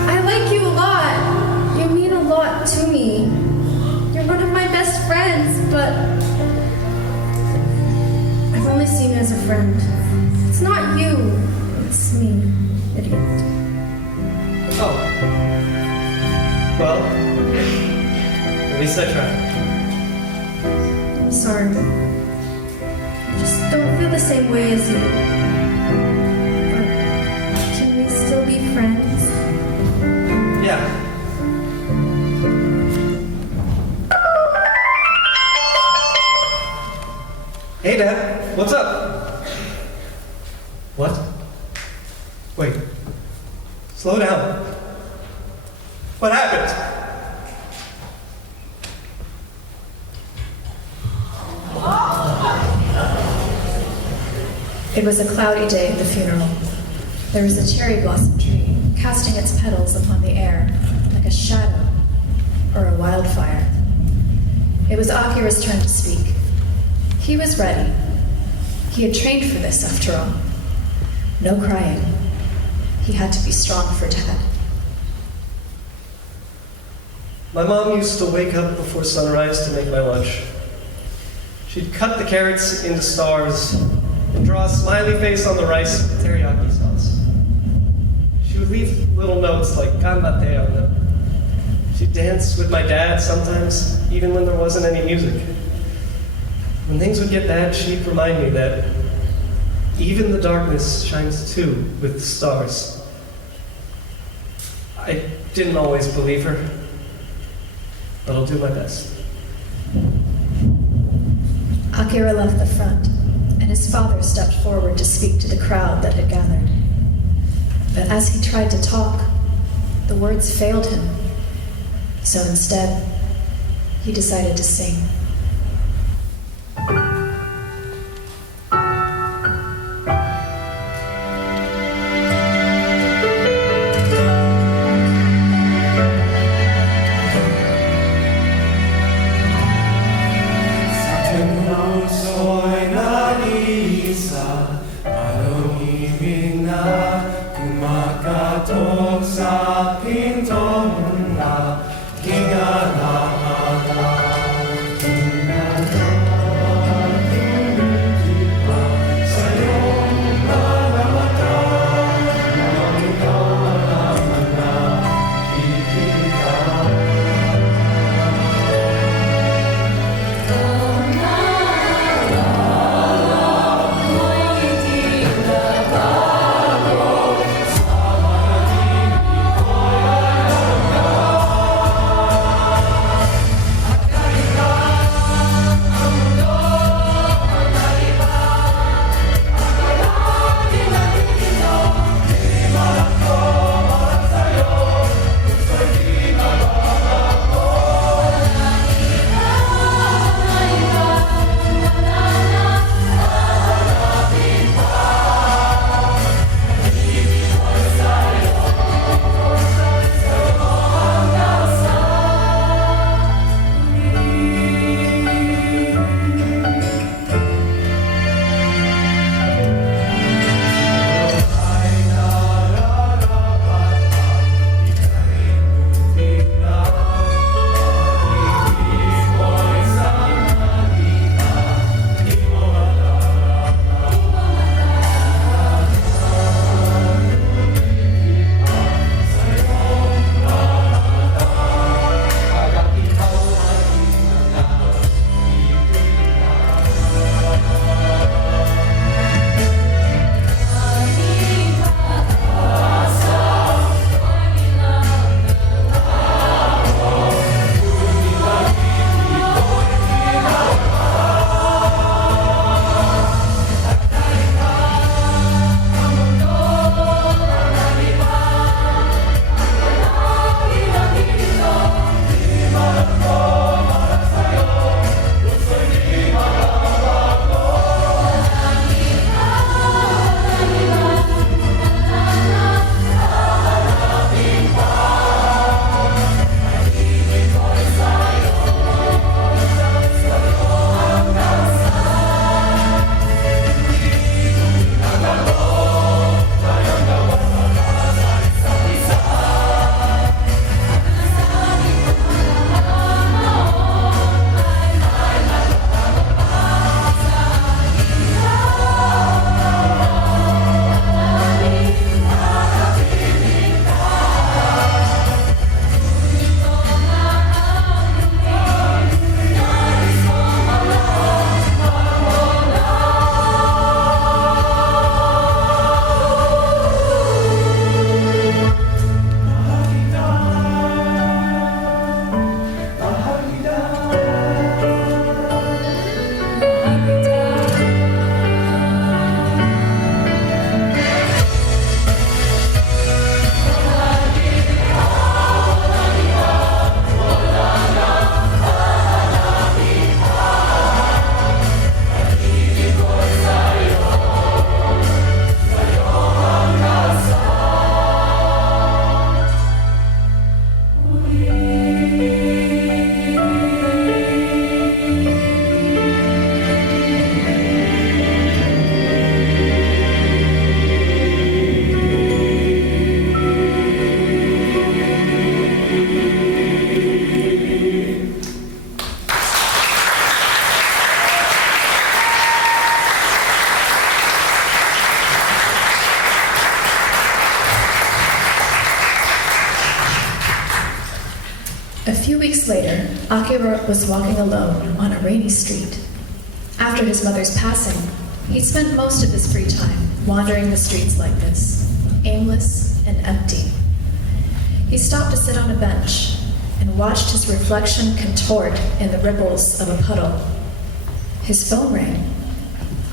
I like you a lot. You mean a lot to me. You're one of my best friends, but I've only seen you as a friend. It's not you. It's me, idiot. Oh. Well, at least I tried. I'm sorry. I just don't feel the same way as you. But can we still be friends? Yeah. Hey, Dad. What's up? What? Wait. Slow down. What happened? It was a cloudy day at the funeral. There was a cherry blossom tree, casting its petals upon the air like a shadow or a wildfire. It was Akira's turn to speak. He was ready. He had trained for this, after all. No crying. He had to be strong for Dad. My mom used to wake up before sunrise to make my lunch. She'd cut the carrots into stars and draw a smiley face on the rice with teriyaki sauce. She would leave little notes like "ganbatte" on them. She'd dance with my dad sometimes, even when there wasn't any music. When things would get bad, she'd remind me that even the darkness shines too with the stars. I didn't always believe her, but I'll do my best. Akira left the front, and his father stepped forward to speak to the crowd that had gathered. But as he tried to talk, the words failed him. So instead, he decided to sing. Sa pinto muna, kingalala, A few weeks later, Akira was walking alone on a rainy street. After his mother's passing, he'd spent most of his free time wandering the streets like this, aimless and empty. He stopped to sit on a bench and watched his reflection contort in the ripples of a puddle. His phone rang.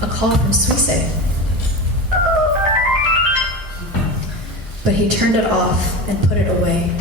A call from Suisse. But he turned it off and put it away.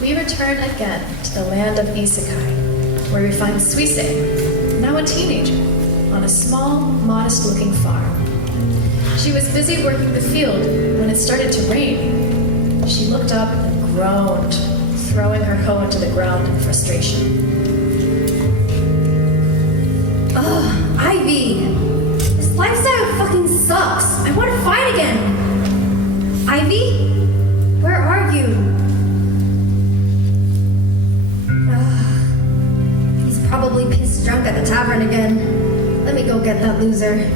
We return again to the land of Isekai, where we find Suisse, now a teenager, on a small, modest-looking farm. She was busy working the field when it started to rain. She looked up and groaned, throwing her hoe into the ground in frustration. Ugh, Ivy! This lifestyle fucking sucks. I want to fight again. Ivy? Where are you? He's probably pissed drunk at the tavern again. Let me go get that loser.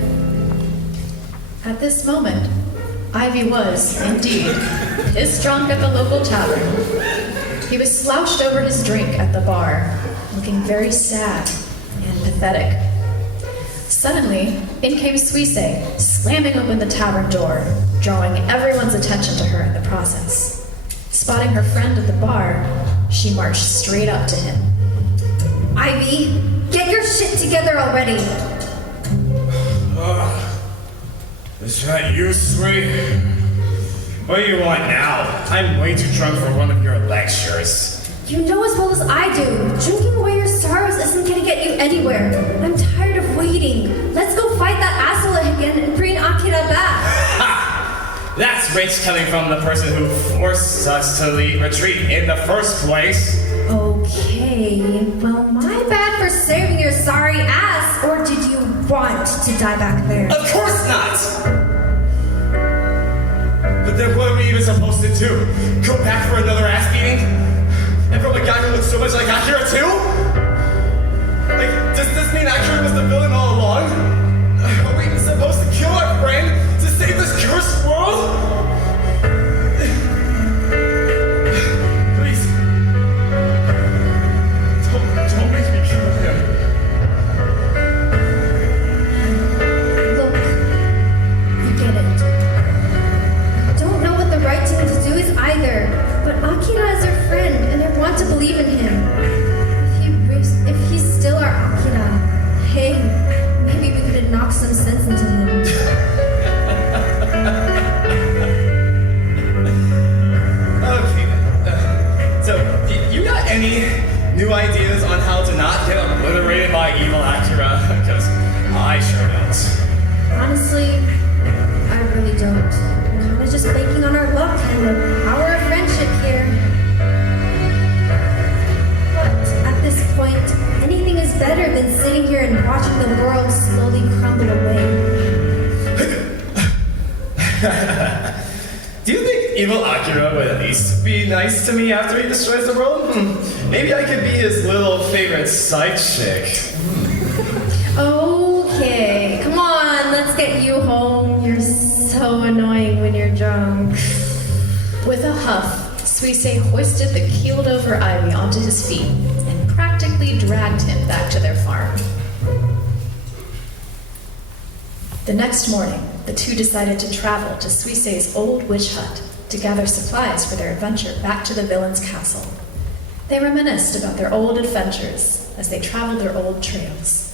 At this moment, Ivy was, indeed, pissed drunk at the local tavern. He was slouched over his drink at the bar, looking very sad and pathetic. Suddenly, in came Suisse, slamming open the tavern door, drawing everyone's attention to her in the process. Spotting her friend at the bar, she marched straight up to him. Ivy, get your shit together already. Is that you, Sweet? What do you want now? I'm way too drunk for one of your lectures. You know as well as I do. Drinking away your sorrows isn't gonna get you anywhere. I'm tired of waiting. Let's go fight that asshole again and bring Akira back. Ha! That's rich coming from the person who forced us to retreat in the first place. Okay, well, my bad for saving your sorry ass, or did you want to die back there? Of course not! But then what are we even supposed to do? Go back for another ass beating? And from a guy who looks so much like Akira too? Like, does this mean Akira was the villain all along? Are we supposed to kill our friend to save this cursed world? Please. Don't make me kill him. Look, I get it. I don't know what the right thing to do is either, but Akira is your friend, and I want to believe in him. If he's still our Akira, hey, maybe we could knock some sense into him. Okay, so you got any new ideas on how to not get obliterated by evil Akira? Because I sure don't. Honestly, I really don't. I'm kind of just banking on our luck and the power of friendship here. But at this point, anything is better than sitting here and watching the world slowly crumble away. Do you think evil Akira would at least be nice to me after he destroys the world? Maybe I could be his little favorite side chick. Okay, come on, let's get you home. You're so annoying when you're drunk. With a huff, Suisse hoisted the keeled-over Ivy onto his feet and practically dragged him back to their farm. The next morning, the two decided to travel to Suisse's old witch hut to gather supplies for their adventure back to the villain's castle. They reminisced about their old adventures as they traveled their old trails.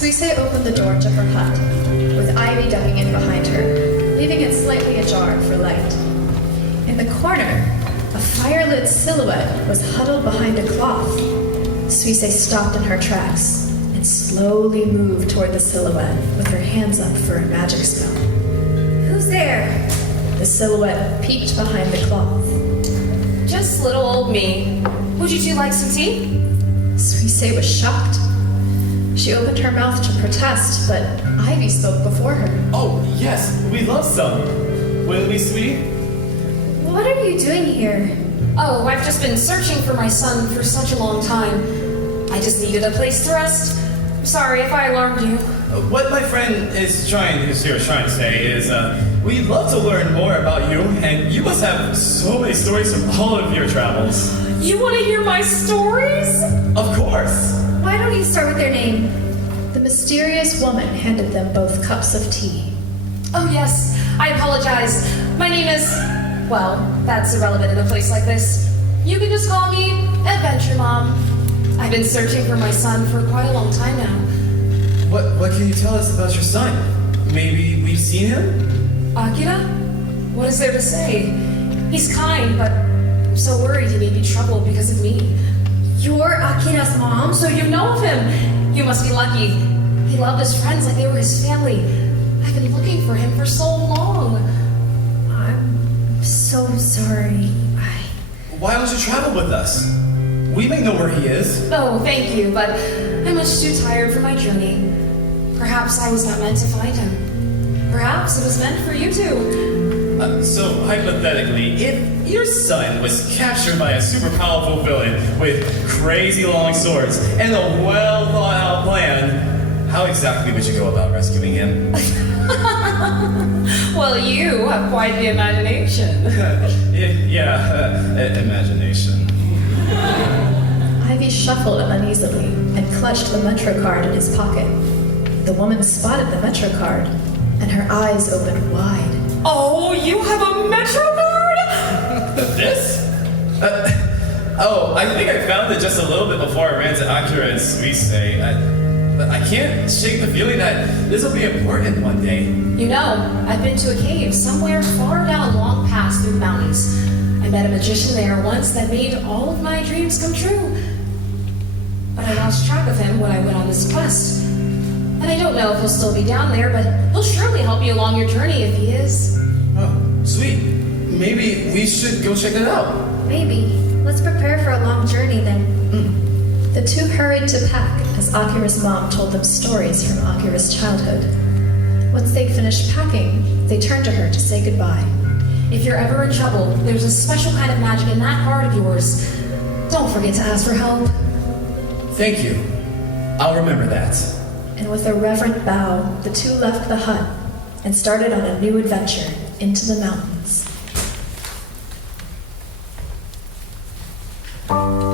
Suisei opened the door to her hut, with Ivy ducking in behind her, leaving it slightly ajar for light. In the corner, a firelit silhouette was huddled behind a cloth. Suisei stopped in her tracks and slowly moved toward the silhouette with her hands up for a magic spell. Who's there? The silhouette peeked behind the cloth. Just little old me. Would you two like some tea? Suisei was shocked. She opened her mouth to protest, but Ivy spoke before her. Oh, yes, we'd love some. Wouldn't we, sweetie? What are you doing here? Oh, I've just been searching for my son for such a long time. I just needed a place to rest. Sorry if I alarmed you. What my friend is trying to say is, we'd love to learn more about you, and you must have so many stories from all of your travels. You want to hear my stories? Of course. Why don't you start with their name? The mysterious woman handed them both cups of tea. Oh, yes. I apologize. My name is... Well, that's irrelevant in a place like this. You can just call me Adventure Mom. I've been searching for my son for quite a long time now. What can you tell us about your son? Maybe we've seen him? Akira? What is there to say? He's kind, but I'm so worried he may be troubled because of me. You're Akira's mom? So you know of him? You must be lucky. He loved his friends like they were his family. I've been looking for him for so long. I'm so sorry. Why don't you travel with us? We may know where he is. Oh, thank you, but I'm much too tired for my journey. Perhaps I was not meant to find him. Perhaps it was meant for you two. So, hypothetically, if your son was captured by a super powerful villain with crazy long swords and a well thought out plan, how exactly would you go about rescuing him? Well, you have quite the imagination. Imagination. Ivy shuffled uneasily and clutched the Metro card in his pocket. The woman spotted the Metro card, and her eyes opened wide. Oh, you have a Metro card? This? I think I found it just a little bit before I ran to Akira and Suisei. But I can't shake the feeling that this will be important one day. You know, I've been to a cave somewhere far down a long pass through the mountains. I met a magician there once that made all of my dreams come true. But I lost track of him when I went on this quest. And I don't know if he'll still be down there, but he'll surely help you along your journey if he is. Oh, sweet. Maybe we should go check it out. Maybe. Let's prepare for a long journey then. The two hurried to pack as Akira's mom told them stories from Akira's childhood. Once they'd finished packing, they turned to her to say goodbye. If you're ever in trouble, there's a special kind of magic in that card of yours. Don't forget to ask for help. Thank you. I'll remember that. And with a reverent bow, the two left the hut and started on a new adventure into the mountains. Oh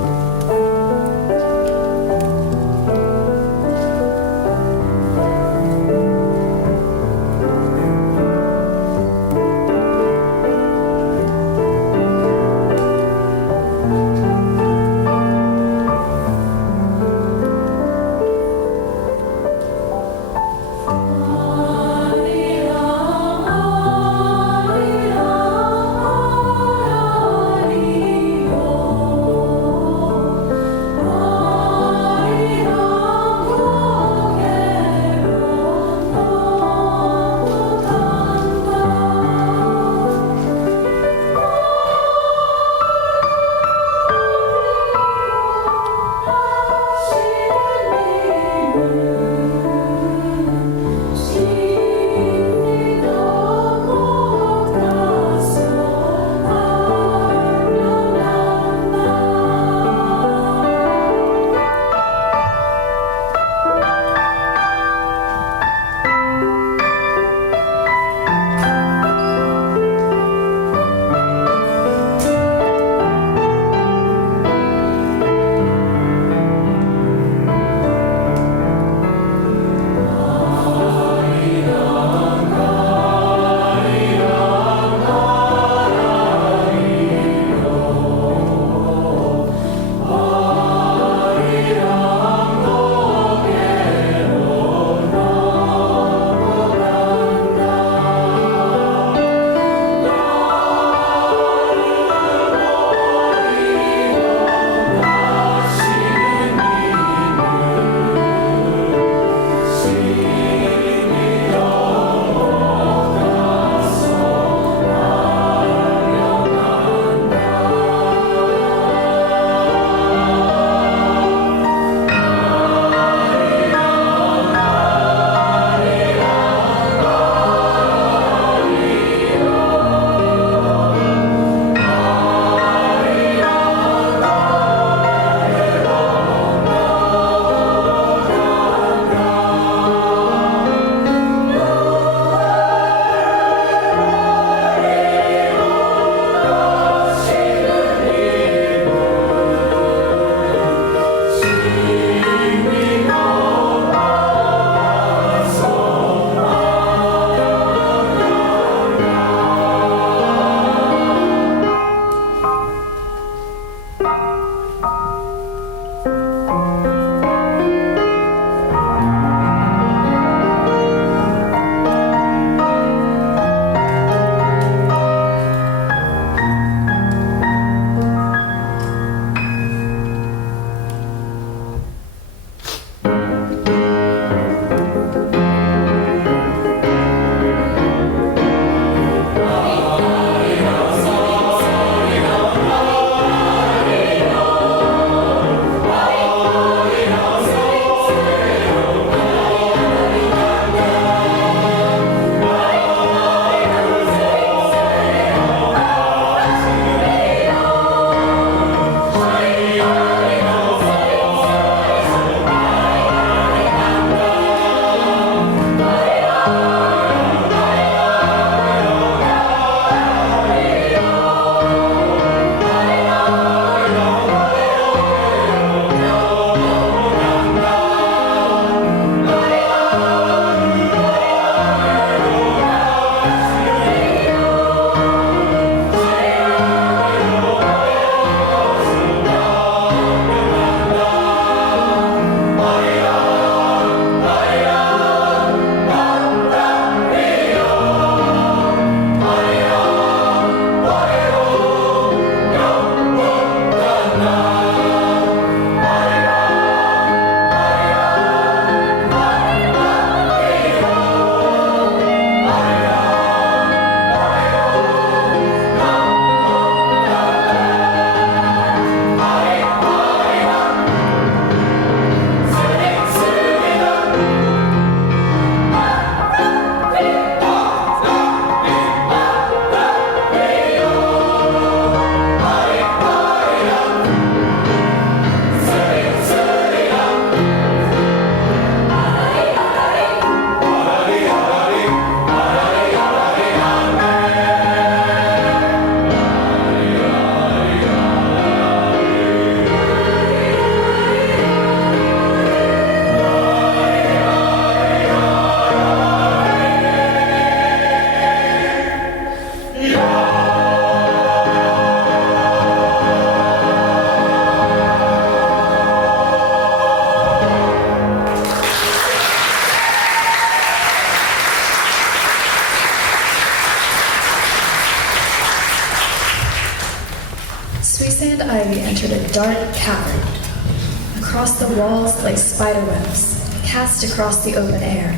dark cavern. Across the walls lay spiderwebs, cast across the open air.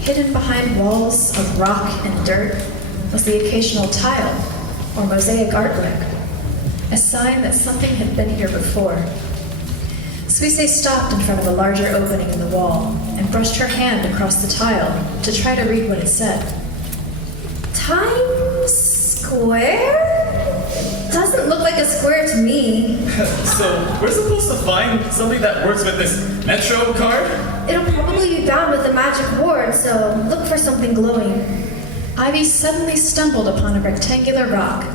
Hidden behind walls of rock and dirt was the occasional tile or mosaic artwork, a sign that something had been here before. Suise stopped in front of a larger opening in the wall and brushed her hand across the tile to try to read what it said. Times Square? Doesn't look like a square to me. So, we're supposed to find something that works with this Metro card? It'll probably be bound with a magic ward, so look for something glowing. Ivy suddenly stumbled upon a rectangular rock.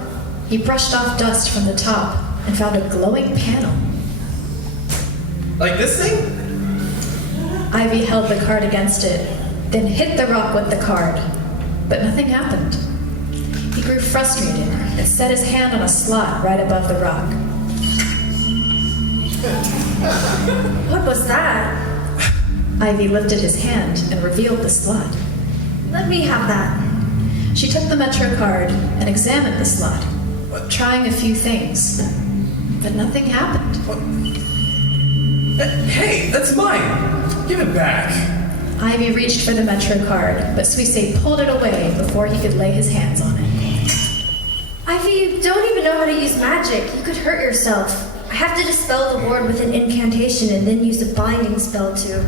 He brushed off dust from the top and found a glowing panel. Like this thing? Ivy held the card against it, then hit the rock with the card. But nothing happened. He grew frustrated and set his hand on a slot right above the rock. What was that? Ivy lifted his hand and revealed the slot. Let me have that. She took the Metro card and examined the slot, trying a few things, but nothing happened. Hey, that's mine! Give it back. Ivy reached for the Metro card, but Suise pulled it away before he could lay his hands on it. Ivy, you don't even know how to use magic. You could hurt yourself. I have to dispel the ward with an incantation and then use a binding spell too.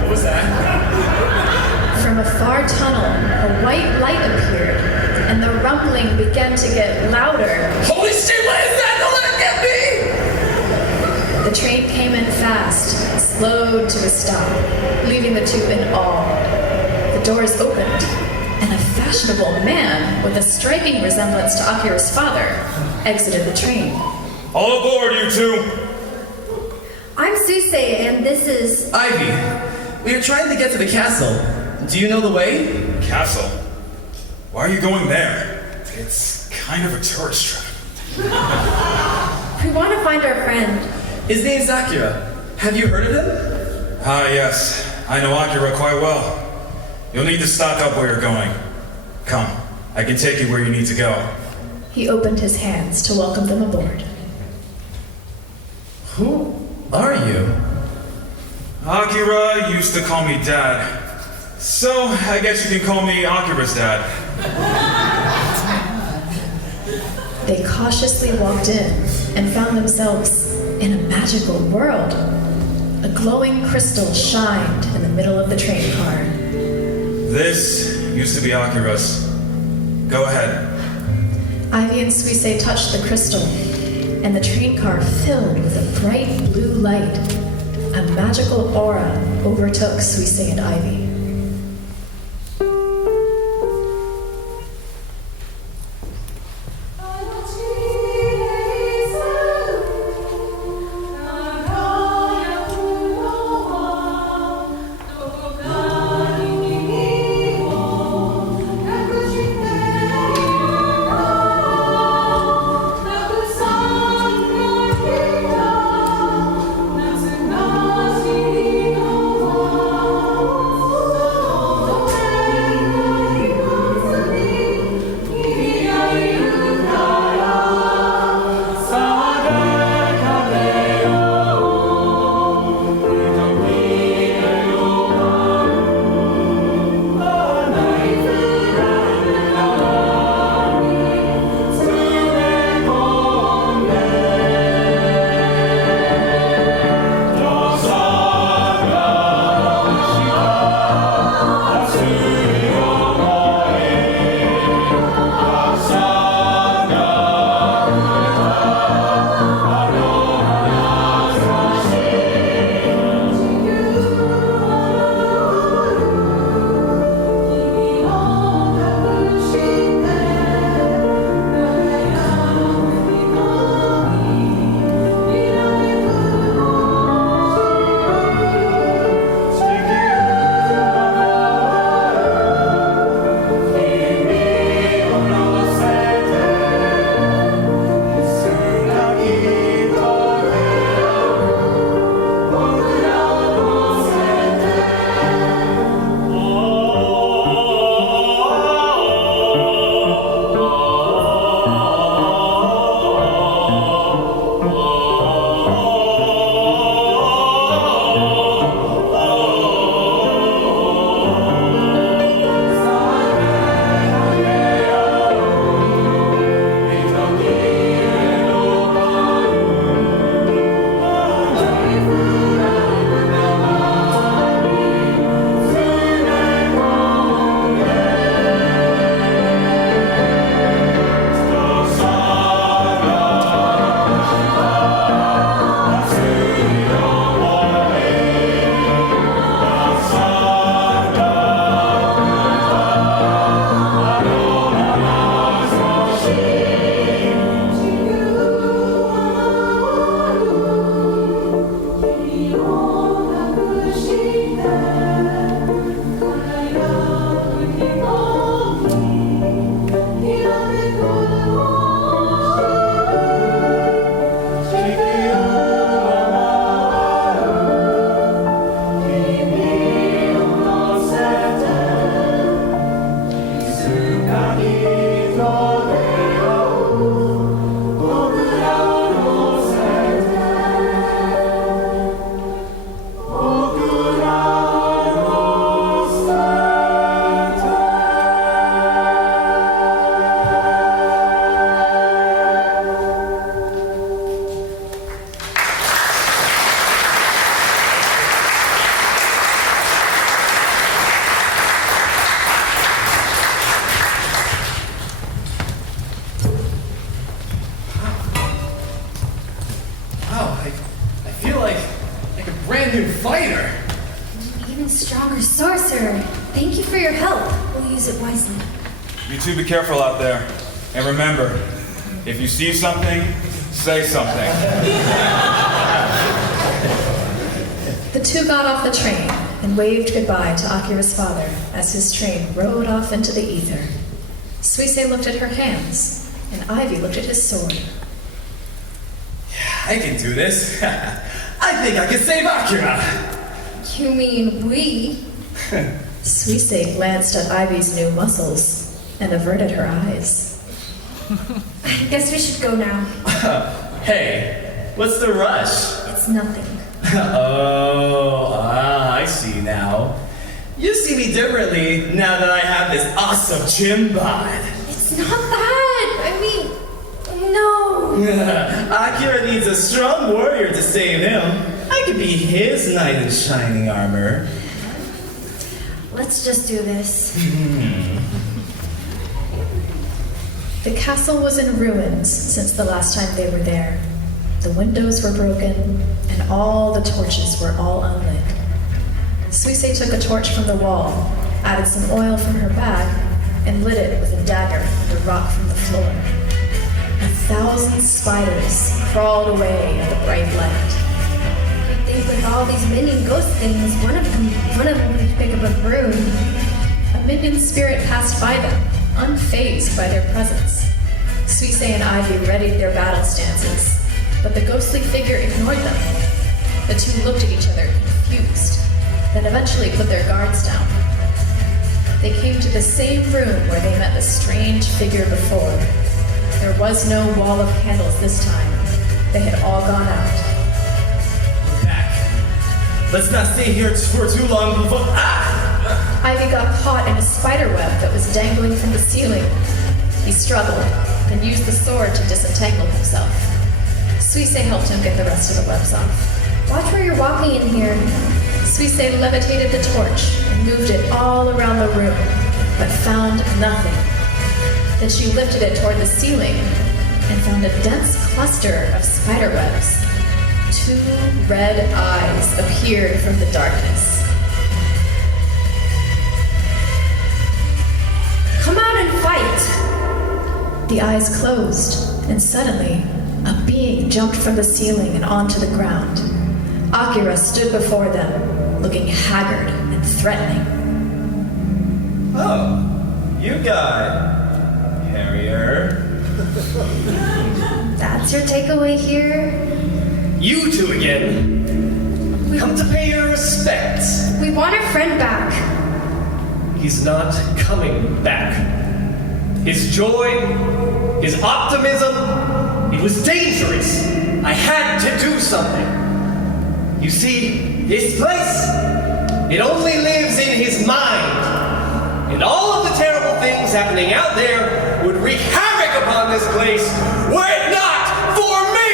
What was that? From a far tunnel, a white light appeared, and the rumbling began to get louder. Holy shit, what is that? Don't let it get me! The train came in fast, slowed to a stop, leaving the two in awe. The doors opened, and a fashionable man with a striking resemblance to Akira's father exited the train. All aboard, you two! I'm Suise, and this is... Ivy, we are trying to get to the castle. Do you know the way? Castle? Why are you going there? It's kind of a tourist trip. We want to find our friend. His name's Akira. Have you heard of him? Ah, yes. I know Akira quite well. You'll need to stock up where you're going. Come, I can take you where you need to go. He opened his hands to welcome them aboard. Who are you? Akira used to call me Dad. So, I guess you can call me Akira's dad. They cautiously walked in and found themselves in a magical world. A glowing crystal shined in the middle of the train car. This used to be Akira's. Go ahead. Ivy and Suise touched the crystal, and the train car filled with a bright blue light. A magical aura overtook Suise and Ivy. fighter. Even stronger sorcerer. Thank you for your help. We'll use it wisely. You two be careful out there. And remember, if you see something, say something. The two got off the train and waved goodbye to Akira's father as his train rode off into the ether. Suisei looked at her hands, and Ivy looked at his sword. I can do this. I think I can save Akira. You mean we? Suisei glanced at Ivy's new muscles and averted her eyes. I guess we should go now. Hey, what's the rush? It's nothing. I see now. You see me differently now that I have this awesome gym bod. It's not that. I mean, no. Akira needs a strong warrior to save him. I could be his knight in shining armor. Let's just do this. The castle was in ruins since the last time they were there. The windows were broken, and all the torches were all unlit. Suisei took a torch from the wall, added some oil from her bag, and lit it with a dagger and a rock from the floor. 1,000 spiders crawled away at the bright light. I think with all these minion ghost things, one of them could pick up a broom. A minion spirit passed by them, unfazed by their presence. Suisei and Ivy readied their battle stances, but the ghostly figure ignored them. The two looked at each other, confused, then eventually put their guards down. They came to the same room where they met the strange figure before. There was no wall of candles this time. They had all gone out. We're back. Let's not stay here for too long before... Ivy got caught in a spider web that was dangling from the ceiling. He struggled, and used the sword to disentangle himself. Suisei helped him get the rest of the webs off. Watch where you're walking in here. Suisei levitated the torch and moved it all around the room, but found nothing. Then she lifted it toward the ceiling and found a dense cluster of spider webs. 2 red eyes appeared from the darkness. Come out and fight! The eyes closed, and suddenly, a being jumped from the ceiling and onto the ground. Akira stood before them, looking haggard and threatening. Oh, you guy. Harrier. That's your takeaway here? You two again. Come to pay your respects. We want our friend back. He's not coming back. His joy, his optimism, it was dangerous. I had to do something. You see, this place, it only lives in his mind. And all of the terrible things happening out there would wreak havoc upon this place were it not for me.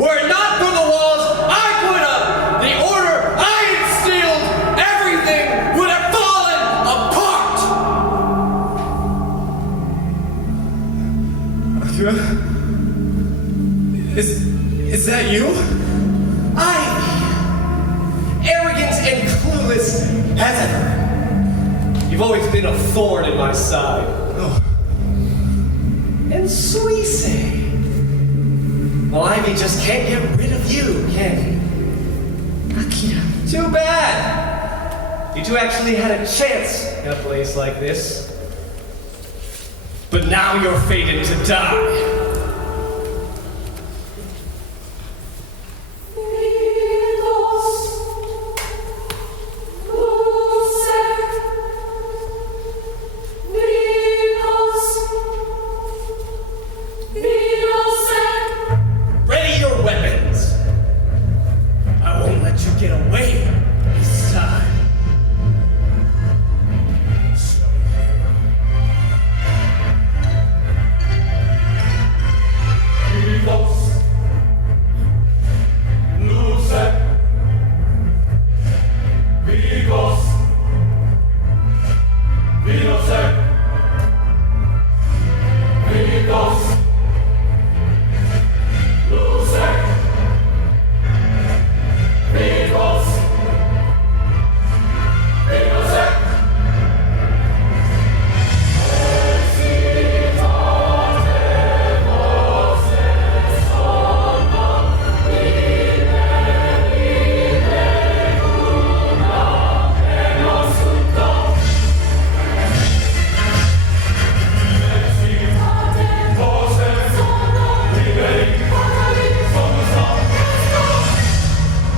Were it not for the walls I put up, the order I instilled, everything would have fallen apart. Akira? Is that you? Arrogant and clueless as ever. You've always been a thorn in my side. Oh. And Suisei. Well, Ivy just can't get rid of you, can he? Akira. Too bad! You two actually had a chance in a place like this. But now you're fated to die. Ready your weapons. I won't let you get away this time.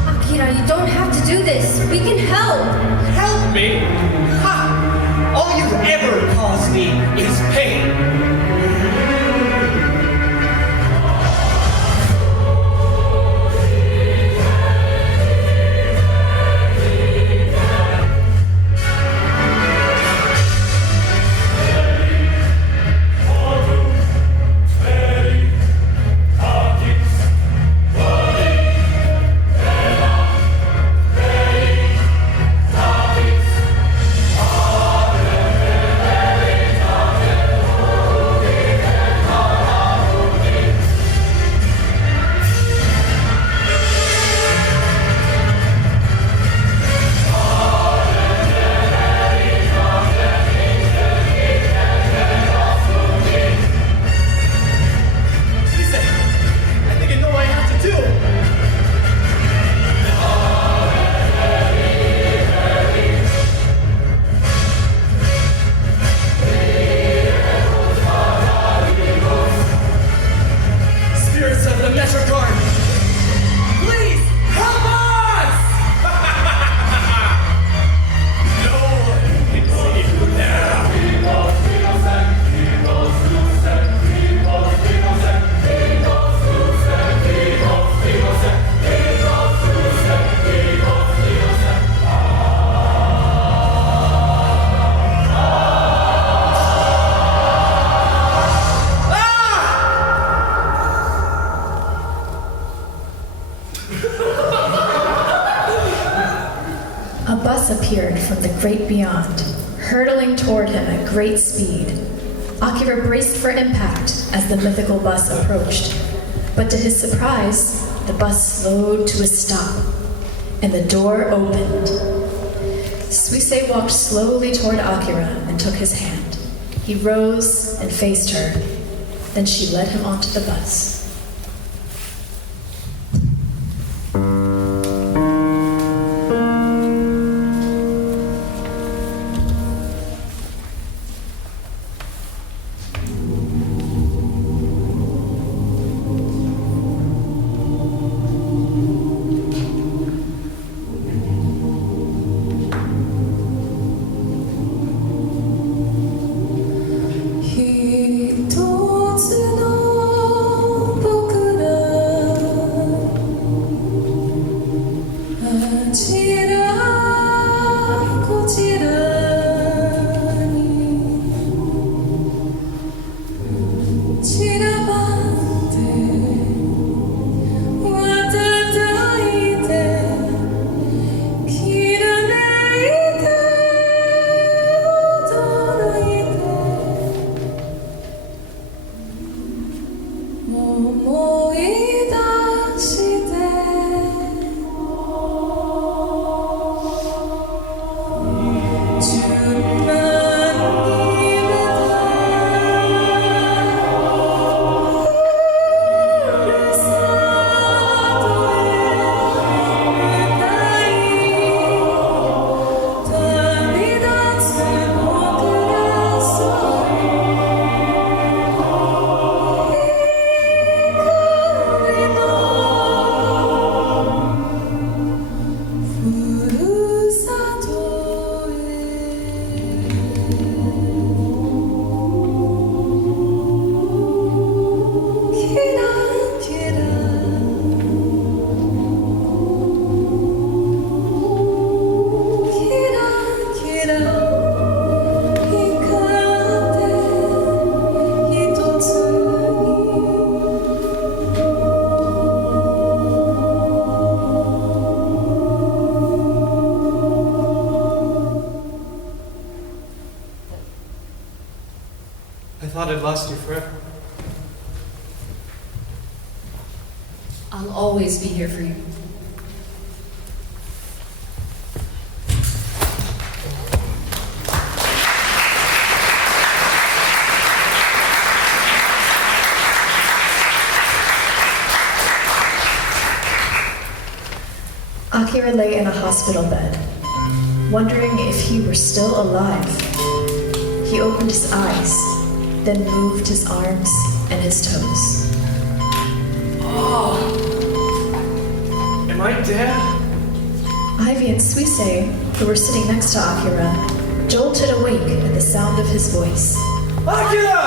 Akira, you don't have to do this. We can help. Help me? Ha! All you've ever caused me is pain. A bus appeared from the great beyond, hurtling toward him at great speed. Akira braced for impact as the mythical bus approached, but to his surprise, the bus slowed to a stop, and the door opened. Suisei walked slowly toward Akira and took his hand. He rose and faced her, then she led him onto the bus. thought I'd lost you forever. I'll always be here for you. Akira lay in a hospital bed, wondering if he were still alive. He opened his eyes, then moved his arms and his toes. Am I dead? Ivy and Suisei, who were sitting next to Akira, jolted awake at the sound of his voice. Akira!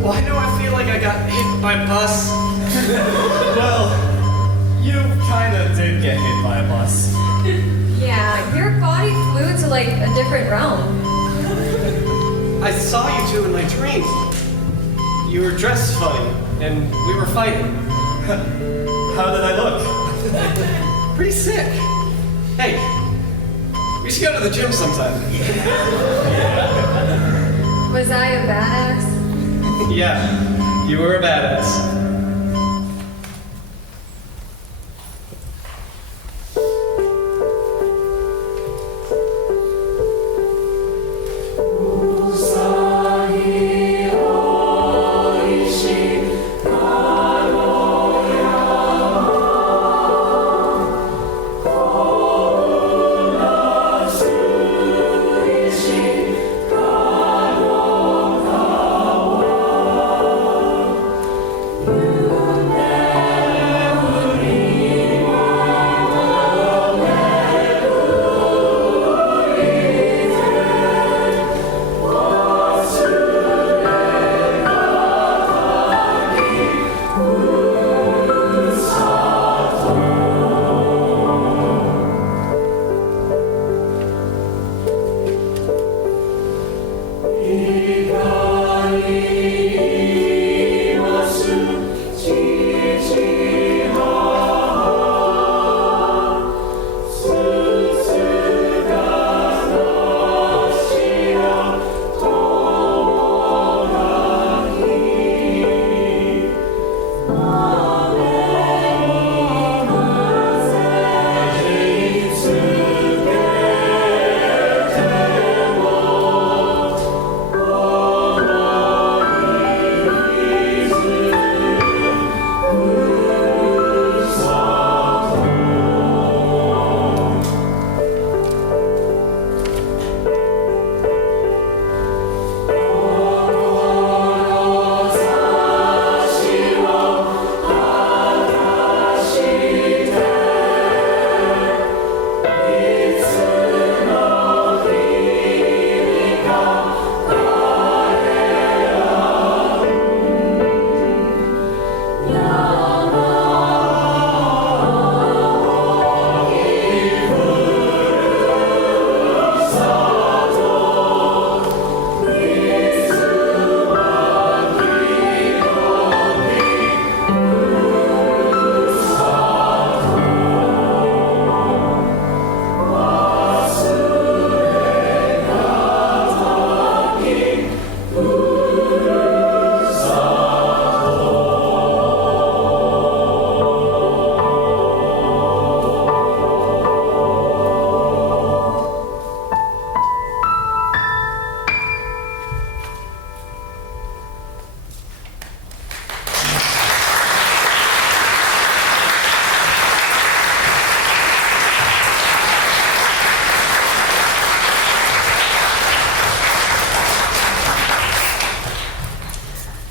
Why do I feel like I got hit by a bus? Well, you kinda did get hit by a bus. Yeah, your body flew into like a different realm. I saw you two in my dream. You were dressed funny, and we were fighting. How did I look? Pretty sick. Hey, we should go to the gym sometime. Was I a badass? Yeah, you were a badass.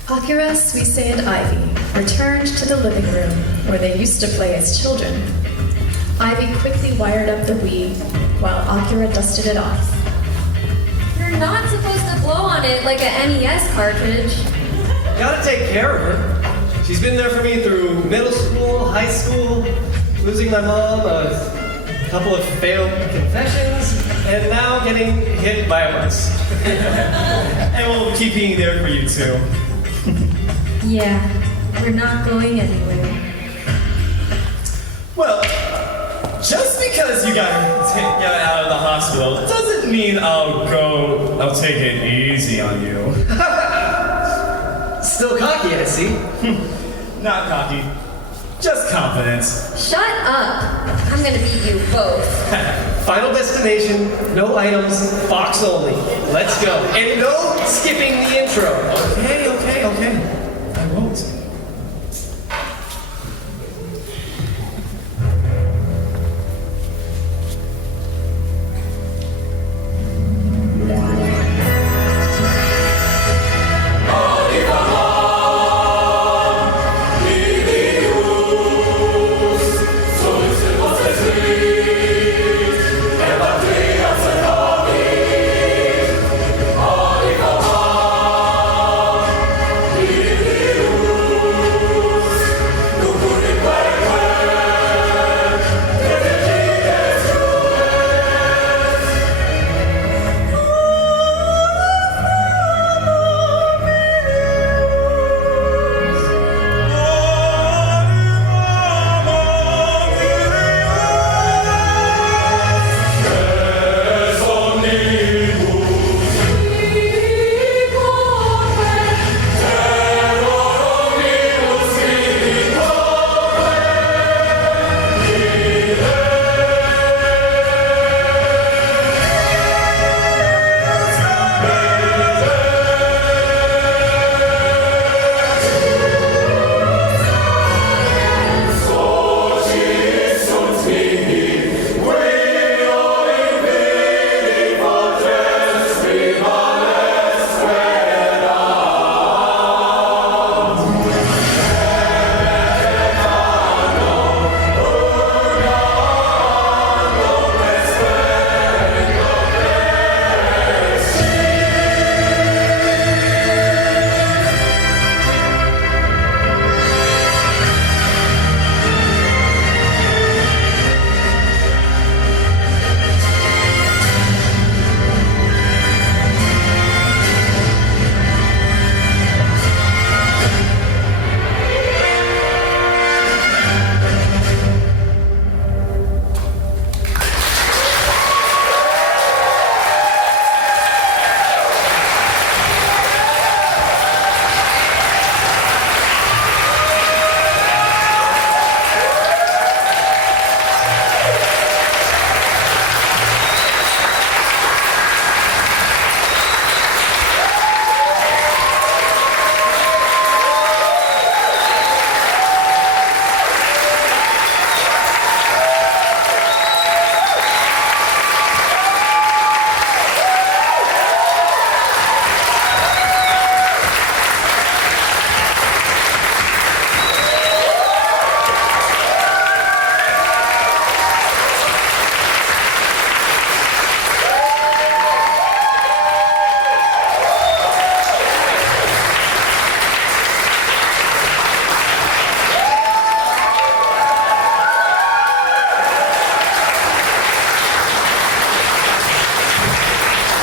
Akira, Suisei, and Ivy returned to the living room where they used to play as children. Ivy quickly wired up the Wii while Akira dusted it off. You're not supposed to blow on it like an NES cartridge. Gotta take care of her. She's been there for me through middle school, high school, losing my mom, a couple of failed confessions, and now getting hit by a bus. And we'll keep being there for you too. Yeah, we're not going anywhere. Well, just because you got out of the hospital doesn't mean I'll take it easy on you. Still cocky, I see. Not cocky, just confidence. Shut up. I'm gonna beat you both. Final destination, no items, box only. Let's go. And no skipping the intro. Okay. I won't.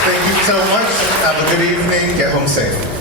Thank you so much. Have a good evening. Get home safe.